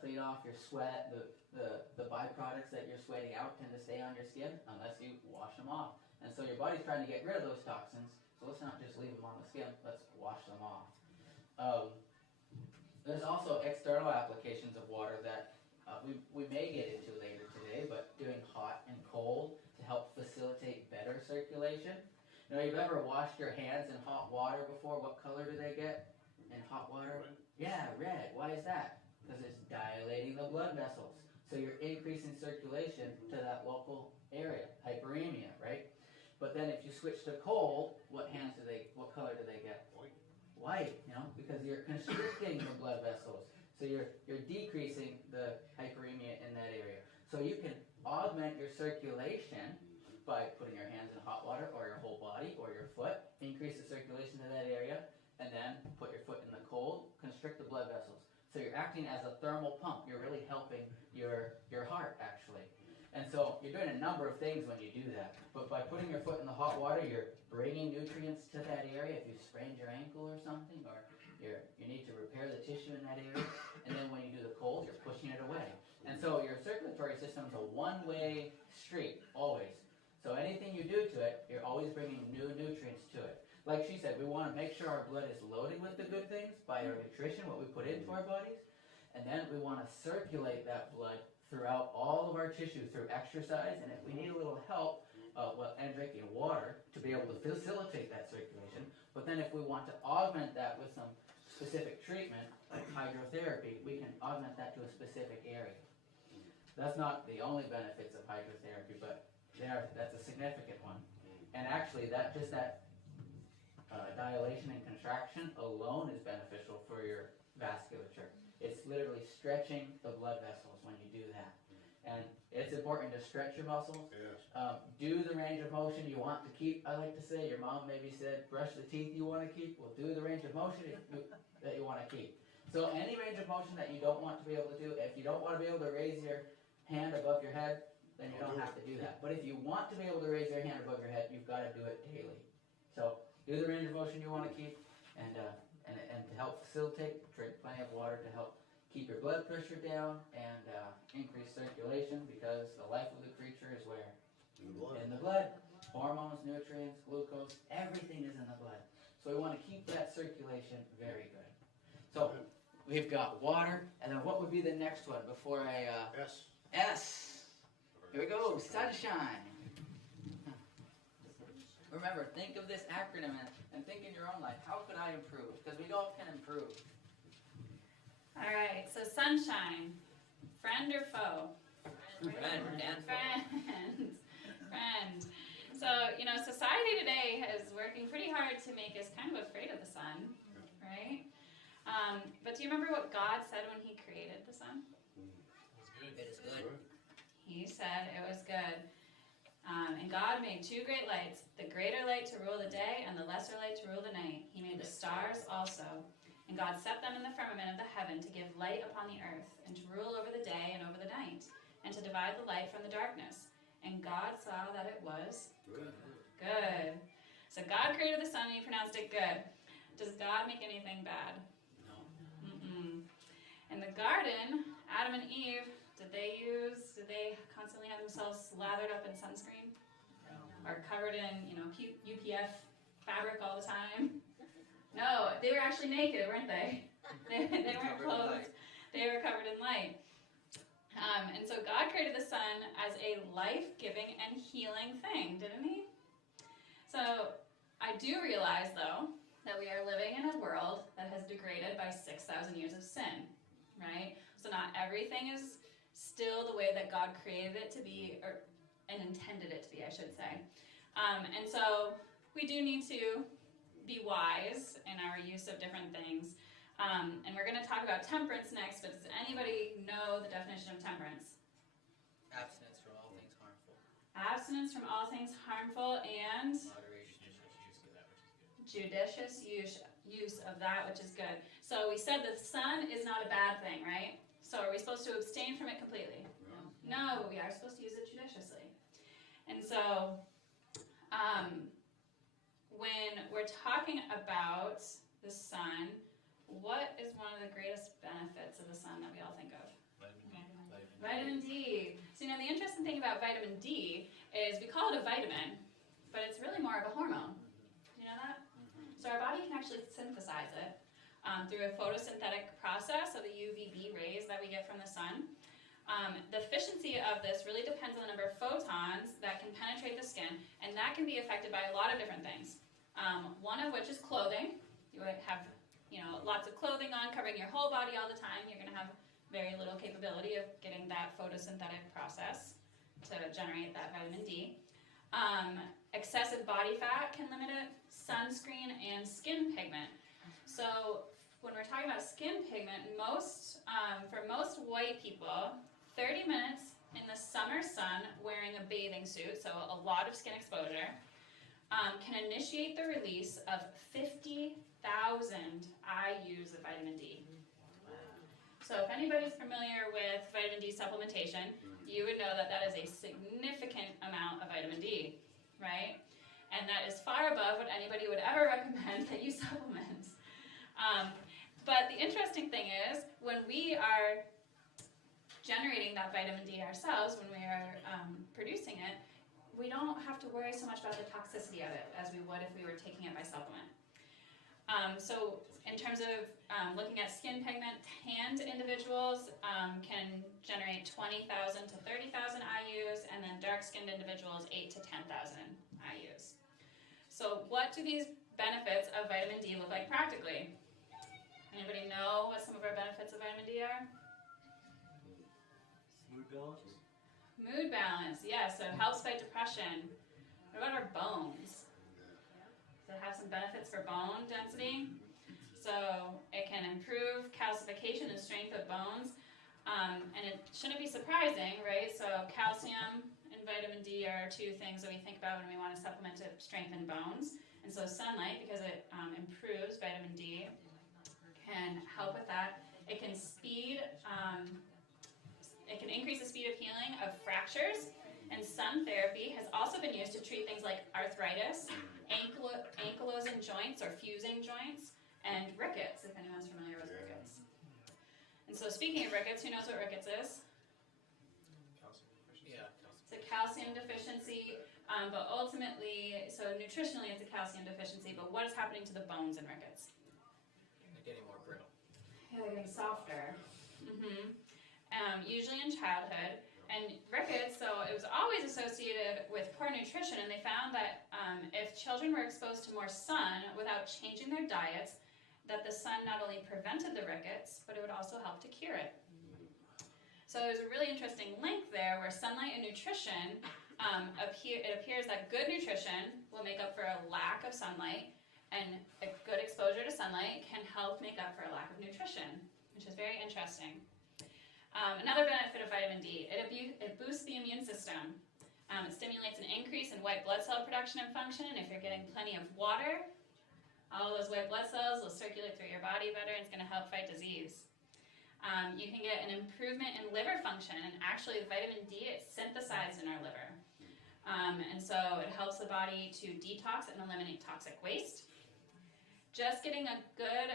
clean off your sweat. The byproducts that you're sweating out tend to stay on your skin unless you wash them off. And so your body's trying to get rid of those toxins, so let's not just leave them on the skin, let's wash them off. There's also external applications of water that we may get into later today, but doing hot and cold to help facilitate better circulation. You know, you've ever washed your hands in hot water before? What color do they get in hot water? Red. Yeah, red. Why is that? Because it's dilating the blood vessels. So you're increasing circulation to that local area, hyperemia, right? But then if you switch to cold, what color do they get? White, you know, because you're constricting the blood vessels. So you're decreasing the hyperemia in that area. So you can augment your circulation by putting your hands in hot water or your whole body or your foot, increase the circulation to that area, and then put your foot in the cold, constrict the blood vessels. So you're acting as a thermal pump. You're really helping your heart, actually. And so you're doing a number of things when you do that. But by putting your foot in the hot water, you're bringing nutrients to that area. If you sprained your ankle or something, or you need to repair the tissue in that area. And then when you do the cold, you're pushing it away. And so your circulatory system is a one-way street, always. So anything you do to it, you're always bringing new nutrients to it. Like she said, we want to make sure our blood is loaded with the good things by our nutrition, what we put into our bodies. And then we want to circulate that blood throughout all of our tissue through exercise. And if we need a little help, and drinking water to be able to facilitate that circulation. But then if we want to augment that with some specific treatment, like hydrotherapy, we can augment that to a specific area. That's not the only benefits of hydrotherapy, but that's a significant one. And actually, that dilation and contraction alone is beneficial for your vasculature. It's literally stretching the blood vessels when you do that. And it's important to stretch your muscles. Yes. Do the range of motion you want to keep. I like to say, your mom maybe said, brush the teeth you want to keep. Well, do the range of motion that you want to keep. So any range of motion that you don't want to be able to do, if you don't want to be able to raise your hand above your head, then you don't have to do that. But if you want to be able to raise your hand above your head, you've got to do it daily. So do the range of motion you want to keep, and to help facilitate, drink plenty of water to help keep your blood pressure down and increase circulation, because the life of the creature is where? In the blood. Hormones, nutrients, glucose, everything is in the blood. So we want to keep that circulation very good. So we've got water, and then what would be the next one before I... Yes. S. Here we go, sunshine. Remember, think of this acronym and think in your own life, how could I improve? Because we all can improve. All right, so sunshine, friend or foe? Friend and foe. Friend. So, you know, society today is working pretty hard to make us kind of afraid of the sun, right? But do you remember what God said when He created the sun? It is good. He said it was good. And God made two great lights, the greater light to rule the day and the lesser light to rule the night. He made the stars also. And God set them in the firmament of the heaven to give light upon the earth, and to rule over the day and over the night, and to divide the light from the darkness. And God saw that it was good. So God created the sun and He pronounced it good. Does God make anything bad? No. Mm-mm. In the garden, Adam and Eve, did they constantly have themselves slathered up in sunscreen? Or covered in, UPF fabric all the time? No, they were actually naked, weren't they? They weren't clothed. They were covered in light. And so God created the sun as a life-giving and healing thing, didn't He? So I do realize, though, that we are living in a world that has degraded by 6,000 years of sin, right? So not everything is still the way that God created it to be, and intended it to be, I should say. And so we do need to be wise in our use of different things. And we're going to talk about temperance next, but does anybody know the definition of temperance? Abstinence from all things harmful. Abstinence from all things harmful and Moderation. judicious use of that which is good. So we said the sun is not a bad thing, right? So are we supposed to abstain from it completely? No, but we are supposed to use it judiciously. And so when we're talking about the sun, what is one of the greatest benefits of the sun that we all think of? Vitamin D. So the interesting thing about vitamin D is we call it a vitamin, but it's really more of a hormone. Do you know that? So our body can actually synthesize it through a photosynthetic process of the UVB rays that we get from the sun. The efficiency of this really depends on the number of photons that can penetrate the skin, and that can be affected by a lot of different things. One of which is clothing. You would have lots of clothing on, covering your whole body all the time. You're going to have very little capability of getting that photosynthetic process to generate that vitamin D. Excessive body fat can limit it, sunscreen, and skin pigment. So when we're talking about skin pigment, for most white people, 30 minutes in the summer sun wearing a bathing suit, so a lot of skin exposure, can initiate the release of 50,000 IUs of vitamin D. So if anybody's familiar with vitamin D supplementation, you would know that that is a significant amount of vitamin D, right? And that is far above what anybody would ever recommend that you supplement. But the interesting thing is, when we are generating that vitamin D ourselves, when we are producing it, we don't have to worry so much about the toxicity of it as we would if we were taking it by supplement. So in terms of looking at skin pigment, tanned individuals can generate 20,000 to 30,000 IUs, and then dark-skinned individuals 8 to 10,000 IUs. So what do these benefits of vitamin D look like practically? Anybody know what some of our benefits of vitamin D are? Mood balance? Mood balance, yes, so it helps fight depression. What about our bones? Does it have some benefits for bone density? So it can improve calcification and strength of bones. And it shouldn't be surprising, right? So calcium and vitamin D are two things that we think about when we want to supplement to strengthen bones. And so sunlight, because it improves vitamin D, can help with that. It can increase the speed of healing of fractures, and sun therapy has also been used to treat things like arthritis, ankylosing joints or fusing joints, and rickets, if anyone's familiar with rickets. And so speaking of rickets, who knows what rickets is? Yeah. It's a calcium deficiency, but ultimately, so nutritionally it's a calcium deficiency, but what is happening to the bones in rickets? They're getting more brittle. Yeah, they're getting softer. Usually in childhood. And rickets, so it was always associated with poor nutrition, and they found that if children were exposed to more sun without changing their diets, that the sun not only prevented the rickets, but it would also help to cure it. So there's a really interesting link there where sunlight and nutrition, it appears that good nutrition will make up for a lack of sunlight, and a good exposure to sunlight can help make up for a lack of nutrition, which is very interesting. Another benefit of vitamin D, it boosts the immune system. It stimulates an increase in white blood cell production and function. If you're getting plenty of water, all those white blood cells will circulate through your body better, and it's going to help fight disease. You can get an improvement in liver function, and actually the vitamin D, it's synthesized in our liver. And so it helps the body to detox and eliminate toxic waste. Just getting a good,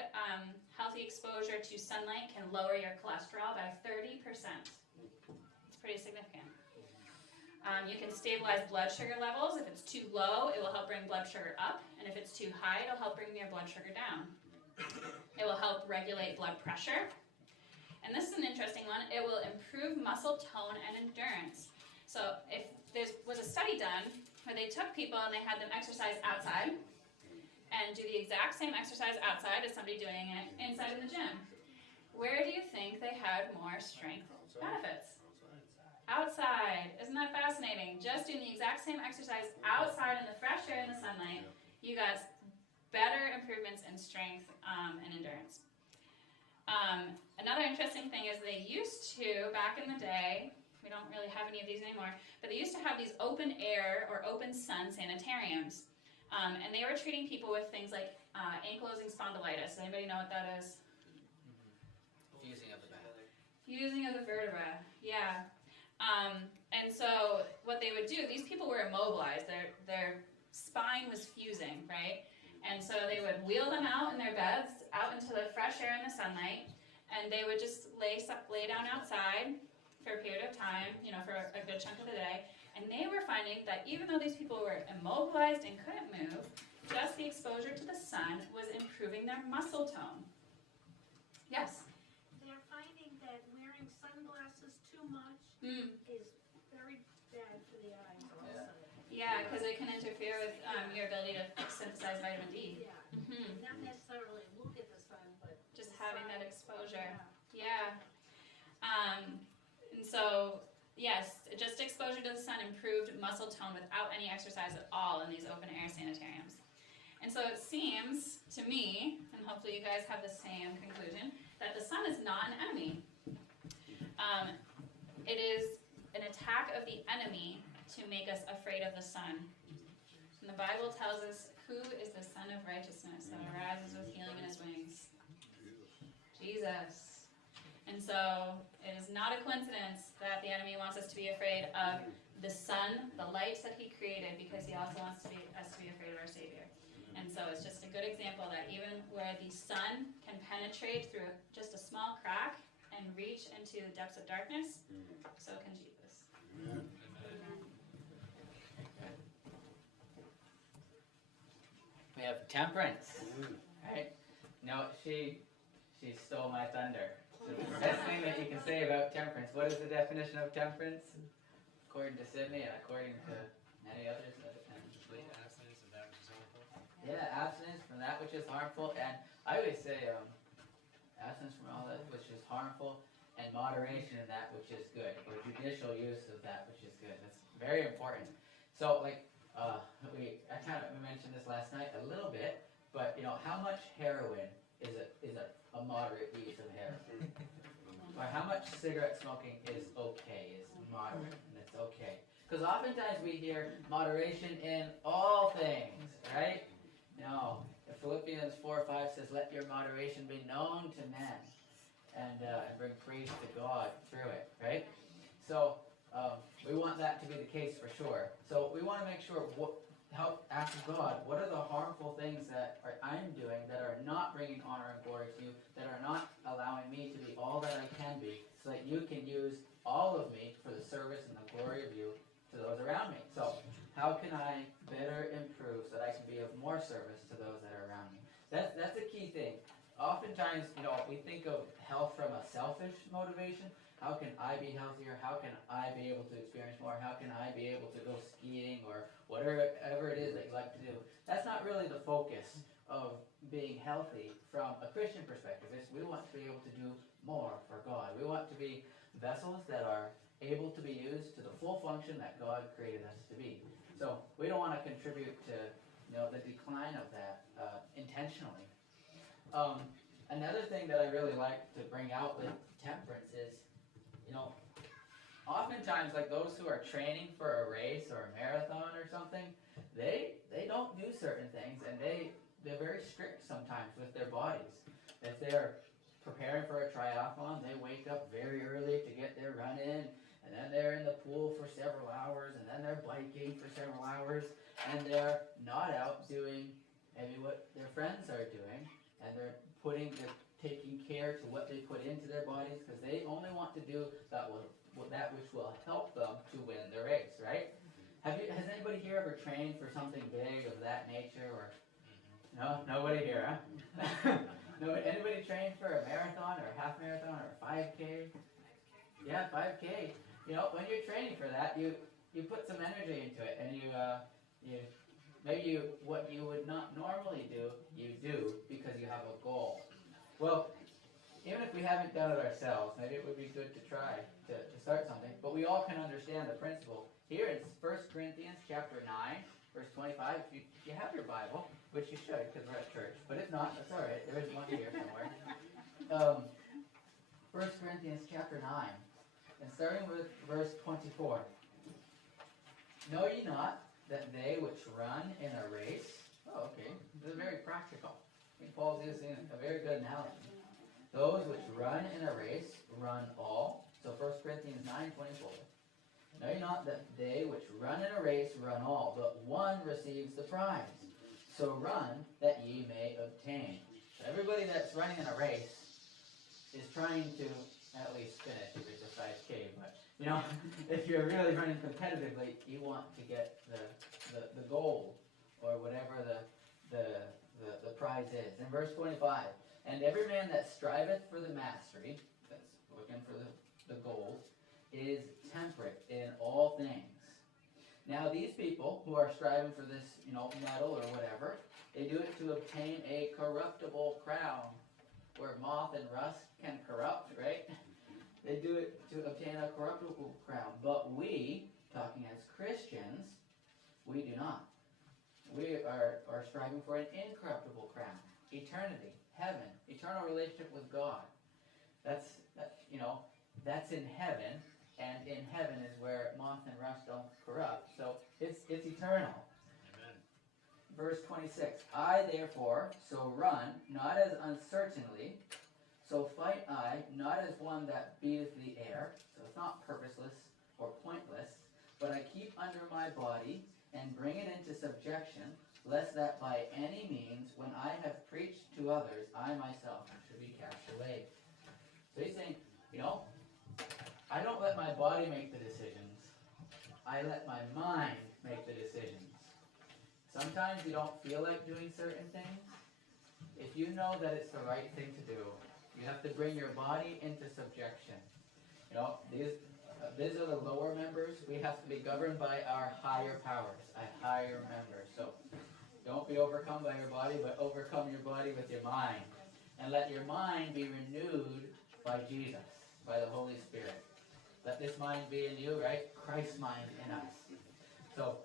healthy exposure to sunlight can lower your cholesterol by 30%. It's pretty significant. You can stabilize blood sugar levels. If it's too low, it will help bring blood sugar up, and if it's too high, it'll help bring your blood sugar down. It will help regulate blood pressure. And this is an interesting one. It will improve muscle tone and endurance. So if there was a study done where they took people and they had them exercise outside, and do the exact same exercise outside as somebody doing it inside in the gym, where do you think they had more strength benefits? outside. Isn't that fascinating? Just doing the exact same exercise outside in the fresh air and the sunlight, you got better improvements in strength and endurance. Another interesting thing is they used to, back in the day, we don't really have any of these anymore, but they used to have these open air or open sun sanitariums. And they were treating people with things like ankylosing spondylitis. Does anybody know what that is? Fusing of the back. Fusing of the vertebra, yeah. And so what they would do, these people were immobilized. Their spine was fusing, right? And so they would wheel them out in their beds, out into the fresh air and the sunlight, and they would just lay down outside for a period of time, for a good chunk of the day. And they were finding that even though these people were immobilized and couldn't move, just the exposure to the sun was improving their muscle tone. Yes? They're finding that wearing sunglasses too much is very bad for the eyes also. Yeah, because it can interfere with your ability to synthesize vitamin D. Yeah, not necessarily look at the sun, but Just the having sun. that exposure. Yeah. Yeah. And so, yes, just exposure to the sun improved muscle tone without any exercise at all in these open air sanitariums. And so it seems to me, and hopefully you guys have the same conclusion, that the sun is not an enemy. It is an attack of the enemy to make us afraid of the sun. And the Bible tells us, who is the Son of Righteousness that arises with healing in his wings? Jesus. And so it is not a coincidence that the enemy wants us to be afraid of the sun, the light that he created, because he also wants us to be afraid of our Savior. And so it's just a good example that even where the sun can penetrate through just a small crack and reach into the depths of darkness, so can Jesus. Amen. We have temperance, right? No, she stole my thunder. So the best thing that you can say about temperance, what is the definition of temperance? According to Sydney and according to many others. Abstinence of that which is harmful. Yeah, abstinence from that which is harmful, and I would say abstinence from all that which is harmful, and moderation in that which is good, or judicial use of that which is good. That's very important. So, we mentioned this last night a little bit, but how much heroin is a moderate use of heroin, or how much cigarette smoking is okay, is moderate, and it's okay. Because oftentimes we hear moderation in all things, right? No, Philippians 4:5 says, "Let your moderation be known to men, and bring praise to God through it," right? So we want that to be the case for sure. So we want to make sure, ask God, what are the harmful things that I'm doing that are not bringing honor and glory to you, that are not allowing me to be all that I can be, so that you can use all of me for the service and the glory of you to those around me. So how can I better improve so that I can be of more service to those that are around me? That's a key thing. Oftentimes, we think of health from a selfish motivation. How can I be healthier? How can I be able to experience more? How can I be able to go skiing or whatever it is that you like to do? That's not really the focus of being healthy from a Christian perspective. We want to be able to do more for God. We want to be vessels that are able to be used to the full function that God created us to be. So we don't want to contribute to the decline of that intentionally. Another thing that I really like to bring out with temperance is, oftentimes, like those who are training for a race or a marathon or something, they don't do certain things, and they're very strict sometimes with their bodies. If they're preparing for a triathlon, they wake up very early to get their run in, and then they're in the pool for several hours, and then they're biking for several hours, and they're not out doing maybe what their friends are doing, and they're taking care to what they put into their bodies, because they only want to do that which will help them to win the race, right? Has anybody here ever trained for something big of that nature, or no? Nobody here, huh? No, anybody trained for a marathon or a half marathon or a 5K? Yeah, 5K. When you're training for that, you put some energy into it, and what you would not normally do, you do because you have a goal. Well, even if we haven't done it ourselves, maybe it would be good to try to start something. But we all can understand the principle. Here in 1 Corinthians chapter 9, verse 25, if you have your Bible, which you should because we're at church, but if not, that's all right. There is one here somewhere. 1 Corinthians chapter 9, and starting with verse 24. Know ye not that they which run in a race, oh, okay, this is very practical. I think Paul's using a very good analogy. Those which run in a race run all. So 1 Corinthians 9:24. Know ye not that they which run in a race run all, but one receives the prize. So run that ye may obtain. So everybody that's running in a race is trying to at least finish if it's a 5K, but you know, if you're really running competitively, you want to get the goal or whatever the prize is. In verse 25, and every man that striveth for the mastery, that's looking for the gold, is temperate in all things. Now these people who are striving for this, medal or whatever, they do it to obtain a corruptible crown, where moth and rust can corrupt, right? They do it to obtain a corruptible crown. But we, talking as Christians, we do not. We are striving for an incorruptible crown. Eternity, heaven, eternal relationship with God. That's in heaven, and in heaven is where moth and rust don't corrupt. So it's eternal. Amen. Verse 26, I therefore so run, not as uncertainly, so fight I, not as one that beateth the air, so it's not purposeless or pointless, but I keep under my body and bring it into subjection, lest that by any means, when I have preached to others, I myself should be cast away. So he's saying, I don't let my body make the decisions. I let my mind make the decisions. Sometimes you don't feel like doing certain things. If you know that it's the right thing to do, you have to bring your body into subjection. These are the lower members. We have to be governed by our higher powers, a higher member. So don't be overcome by your body, but overcome your body with your mind. And let your mind be renewed by Jesus, by the Holy Spirit. Let this mind be in you, right? Christ's mind in us. So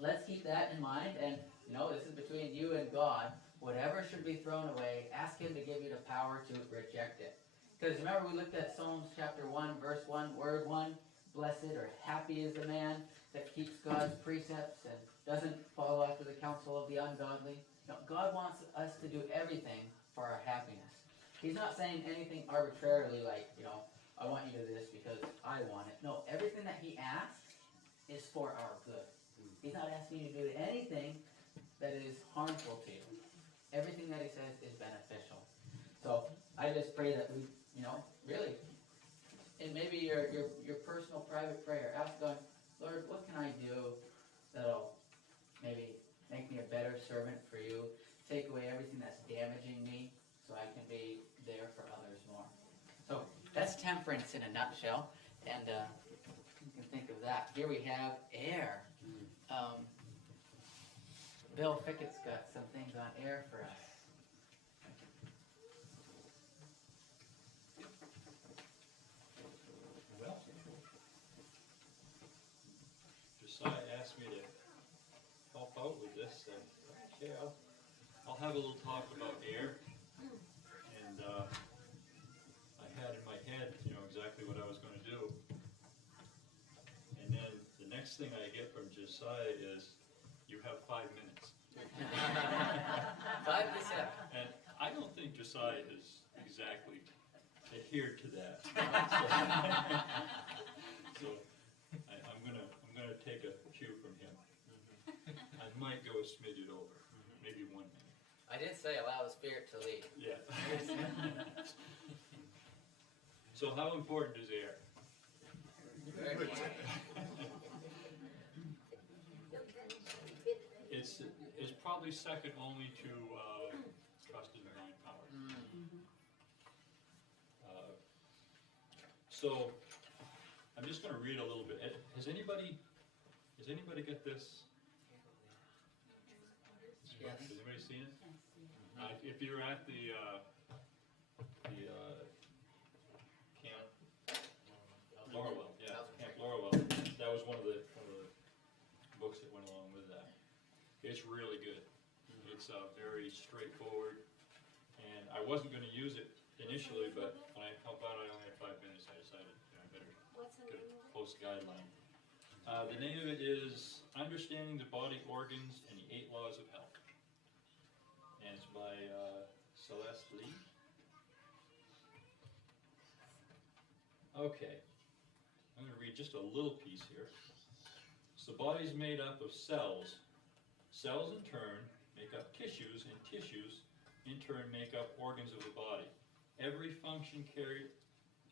let's keep that in mind. And, this is between you and God. Whatever should be thrown away, ask Him to give you the power to reject it. Because remember we looked at Psalms chapter 1, verse 1, word 1. Blessed or happy is the man that keeps God's precepts and doesn't follow after the counsel of the ungodly. God wants us to do everything for our happiness. He's not saying anything arbitrarily like, I want you to do this because I want it. No, everything that He asks is for our good. He's not asking you to do anything that is harmful to you. Everything that He says is beneficial. So I just pray that we, really, and maybe your personal private prayer, ask God, Lord, what can I do that'll maybe make me a better servant for you, take away everything that's damaging me so I can be there for others more. So that's temperance in a nutshell, and you can think of that. Here we have air. Bill Fickett's got some things on air for us. Well, Josiah asked me to help out with this, and okay, I'll have a little talk about air. And I had in my head, exactly what I was going to do. And then the next thing I get from Josiah is, you have 5 minutes. 5 to 7. And I don't think Josiah has exactly adhered to that. So I'm gonna take a cue from him. I might go a smidget over, maybe 1 minute. I did say allow the Spirit to lead. Yeah. So how important is air? Very important. It's probably second only to trust in divine power. So I'm just going to read a little bit. Has anybody got this? Yes. Has anybody seen it? If you're at the It's really good. It's very straightforward, and I wasn't gonna use it initially, but when I helped out, I only had 5 minutes, I decided, I better What's the get name a of it? post guideline. The name of it is Understanding the Body Organs and the 8 Laws of Health. And it's by Celeste Lee. Okay, I'm going to read just a little piece here. So the body is made up of cells. Cells in turn make up tissues, and tissues in turn make up organs of the body. Every function carried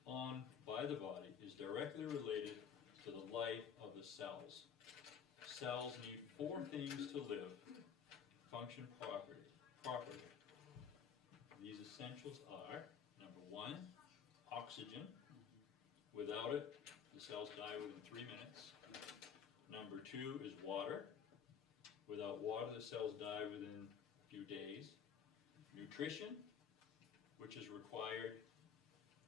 on by the body is directly related to the life of the cells. Cells need 4 things to live, function properly. These essentials are, number 1, oxygen. Without it, the cells die within 3 minutes. Number 2 is water. Without water, the cells die within a few days. Nutrition, which is required,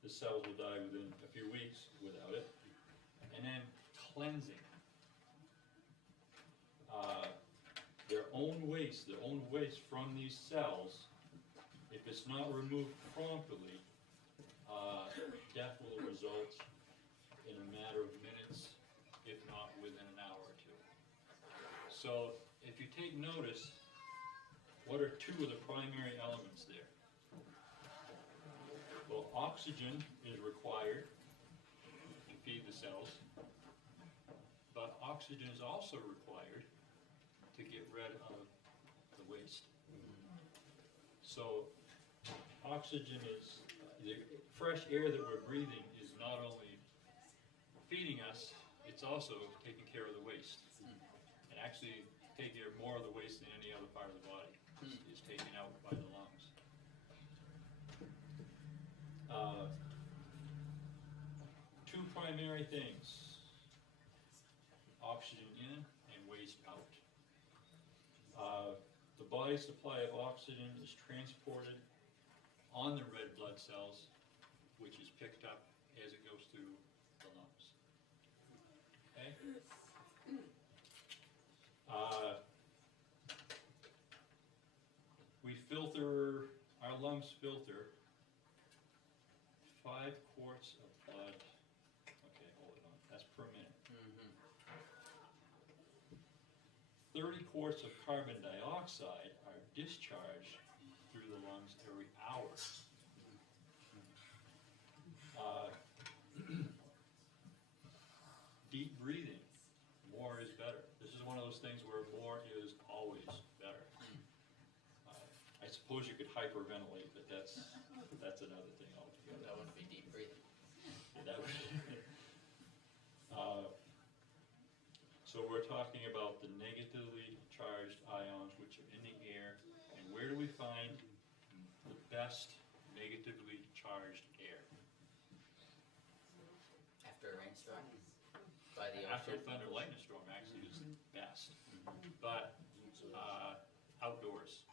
the cells will die within a few weeks without it. And then cleansing. Their own waste from these cells, if it's not removed promptly, death will result in a matter of minutes, if not within an hour or 2. So if you take notice, what are 2 of the primary elements there? Well, oxygen is required to feed the cells, but oxygen is also required to get rid of the waste. So oxygen is, the fresh air that we're breathing is not only feeding us, it's also taking care of the waste. And actually taking care of more of the waste than any other part of the body is taken out by the lungs. 2 primary things, oxygen in and waste out. The body's supply of oxygen is transported on the red blood cells, which is picked up as it goes through the lungs. Okay? Our lungs filter 5 quarts of blood. Okay, hold it on. That's per minute. 30 quarts of carbon dioxide are discharged through the lungs every hour. Deep breathing, more is better. This is one of those things where more is always better. I suppose you could hyperventilate, but that's another thing altogether. That wouldn't be deep breathing. That would, so we're talking about the negatively charged ions which are in the air, and where do we find the best negatively charged air? After a rainstorm? By the After a ocean? thunder lightning storm actually is best, but outdoors.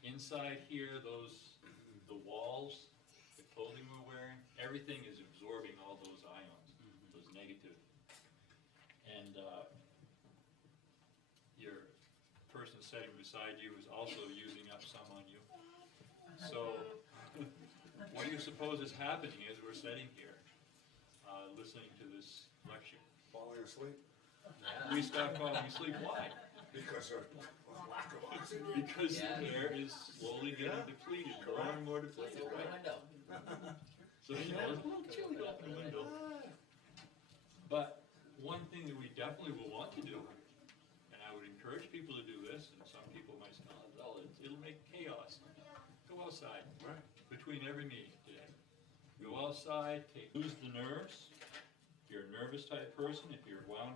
Inside here, the walls, the clothing we're wearing, everything is absorbing all those ions, those negative. And your person sitting beside you is also using up some on you. So what do you suppose is happening as we're sitting here, listening to this lecture? Falling asleep? We start falling asleep. Why? Because of lack of oxygen. Because Yeah. the air is slowly getting depleted, more and more Let's depleted, open the right? window. So, you know, it's a little chilly to open the window. But one thing that we definitely will want to do, and I would encourage people to do this, and some people might say, oh, well, it'll make chaos. Go outside. Right. Between every meeting today. Go outside, lose the nerves. If you're a nervous type person, if you're wound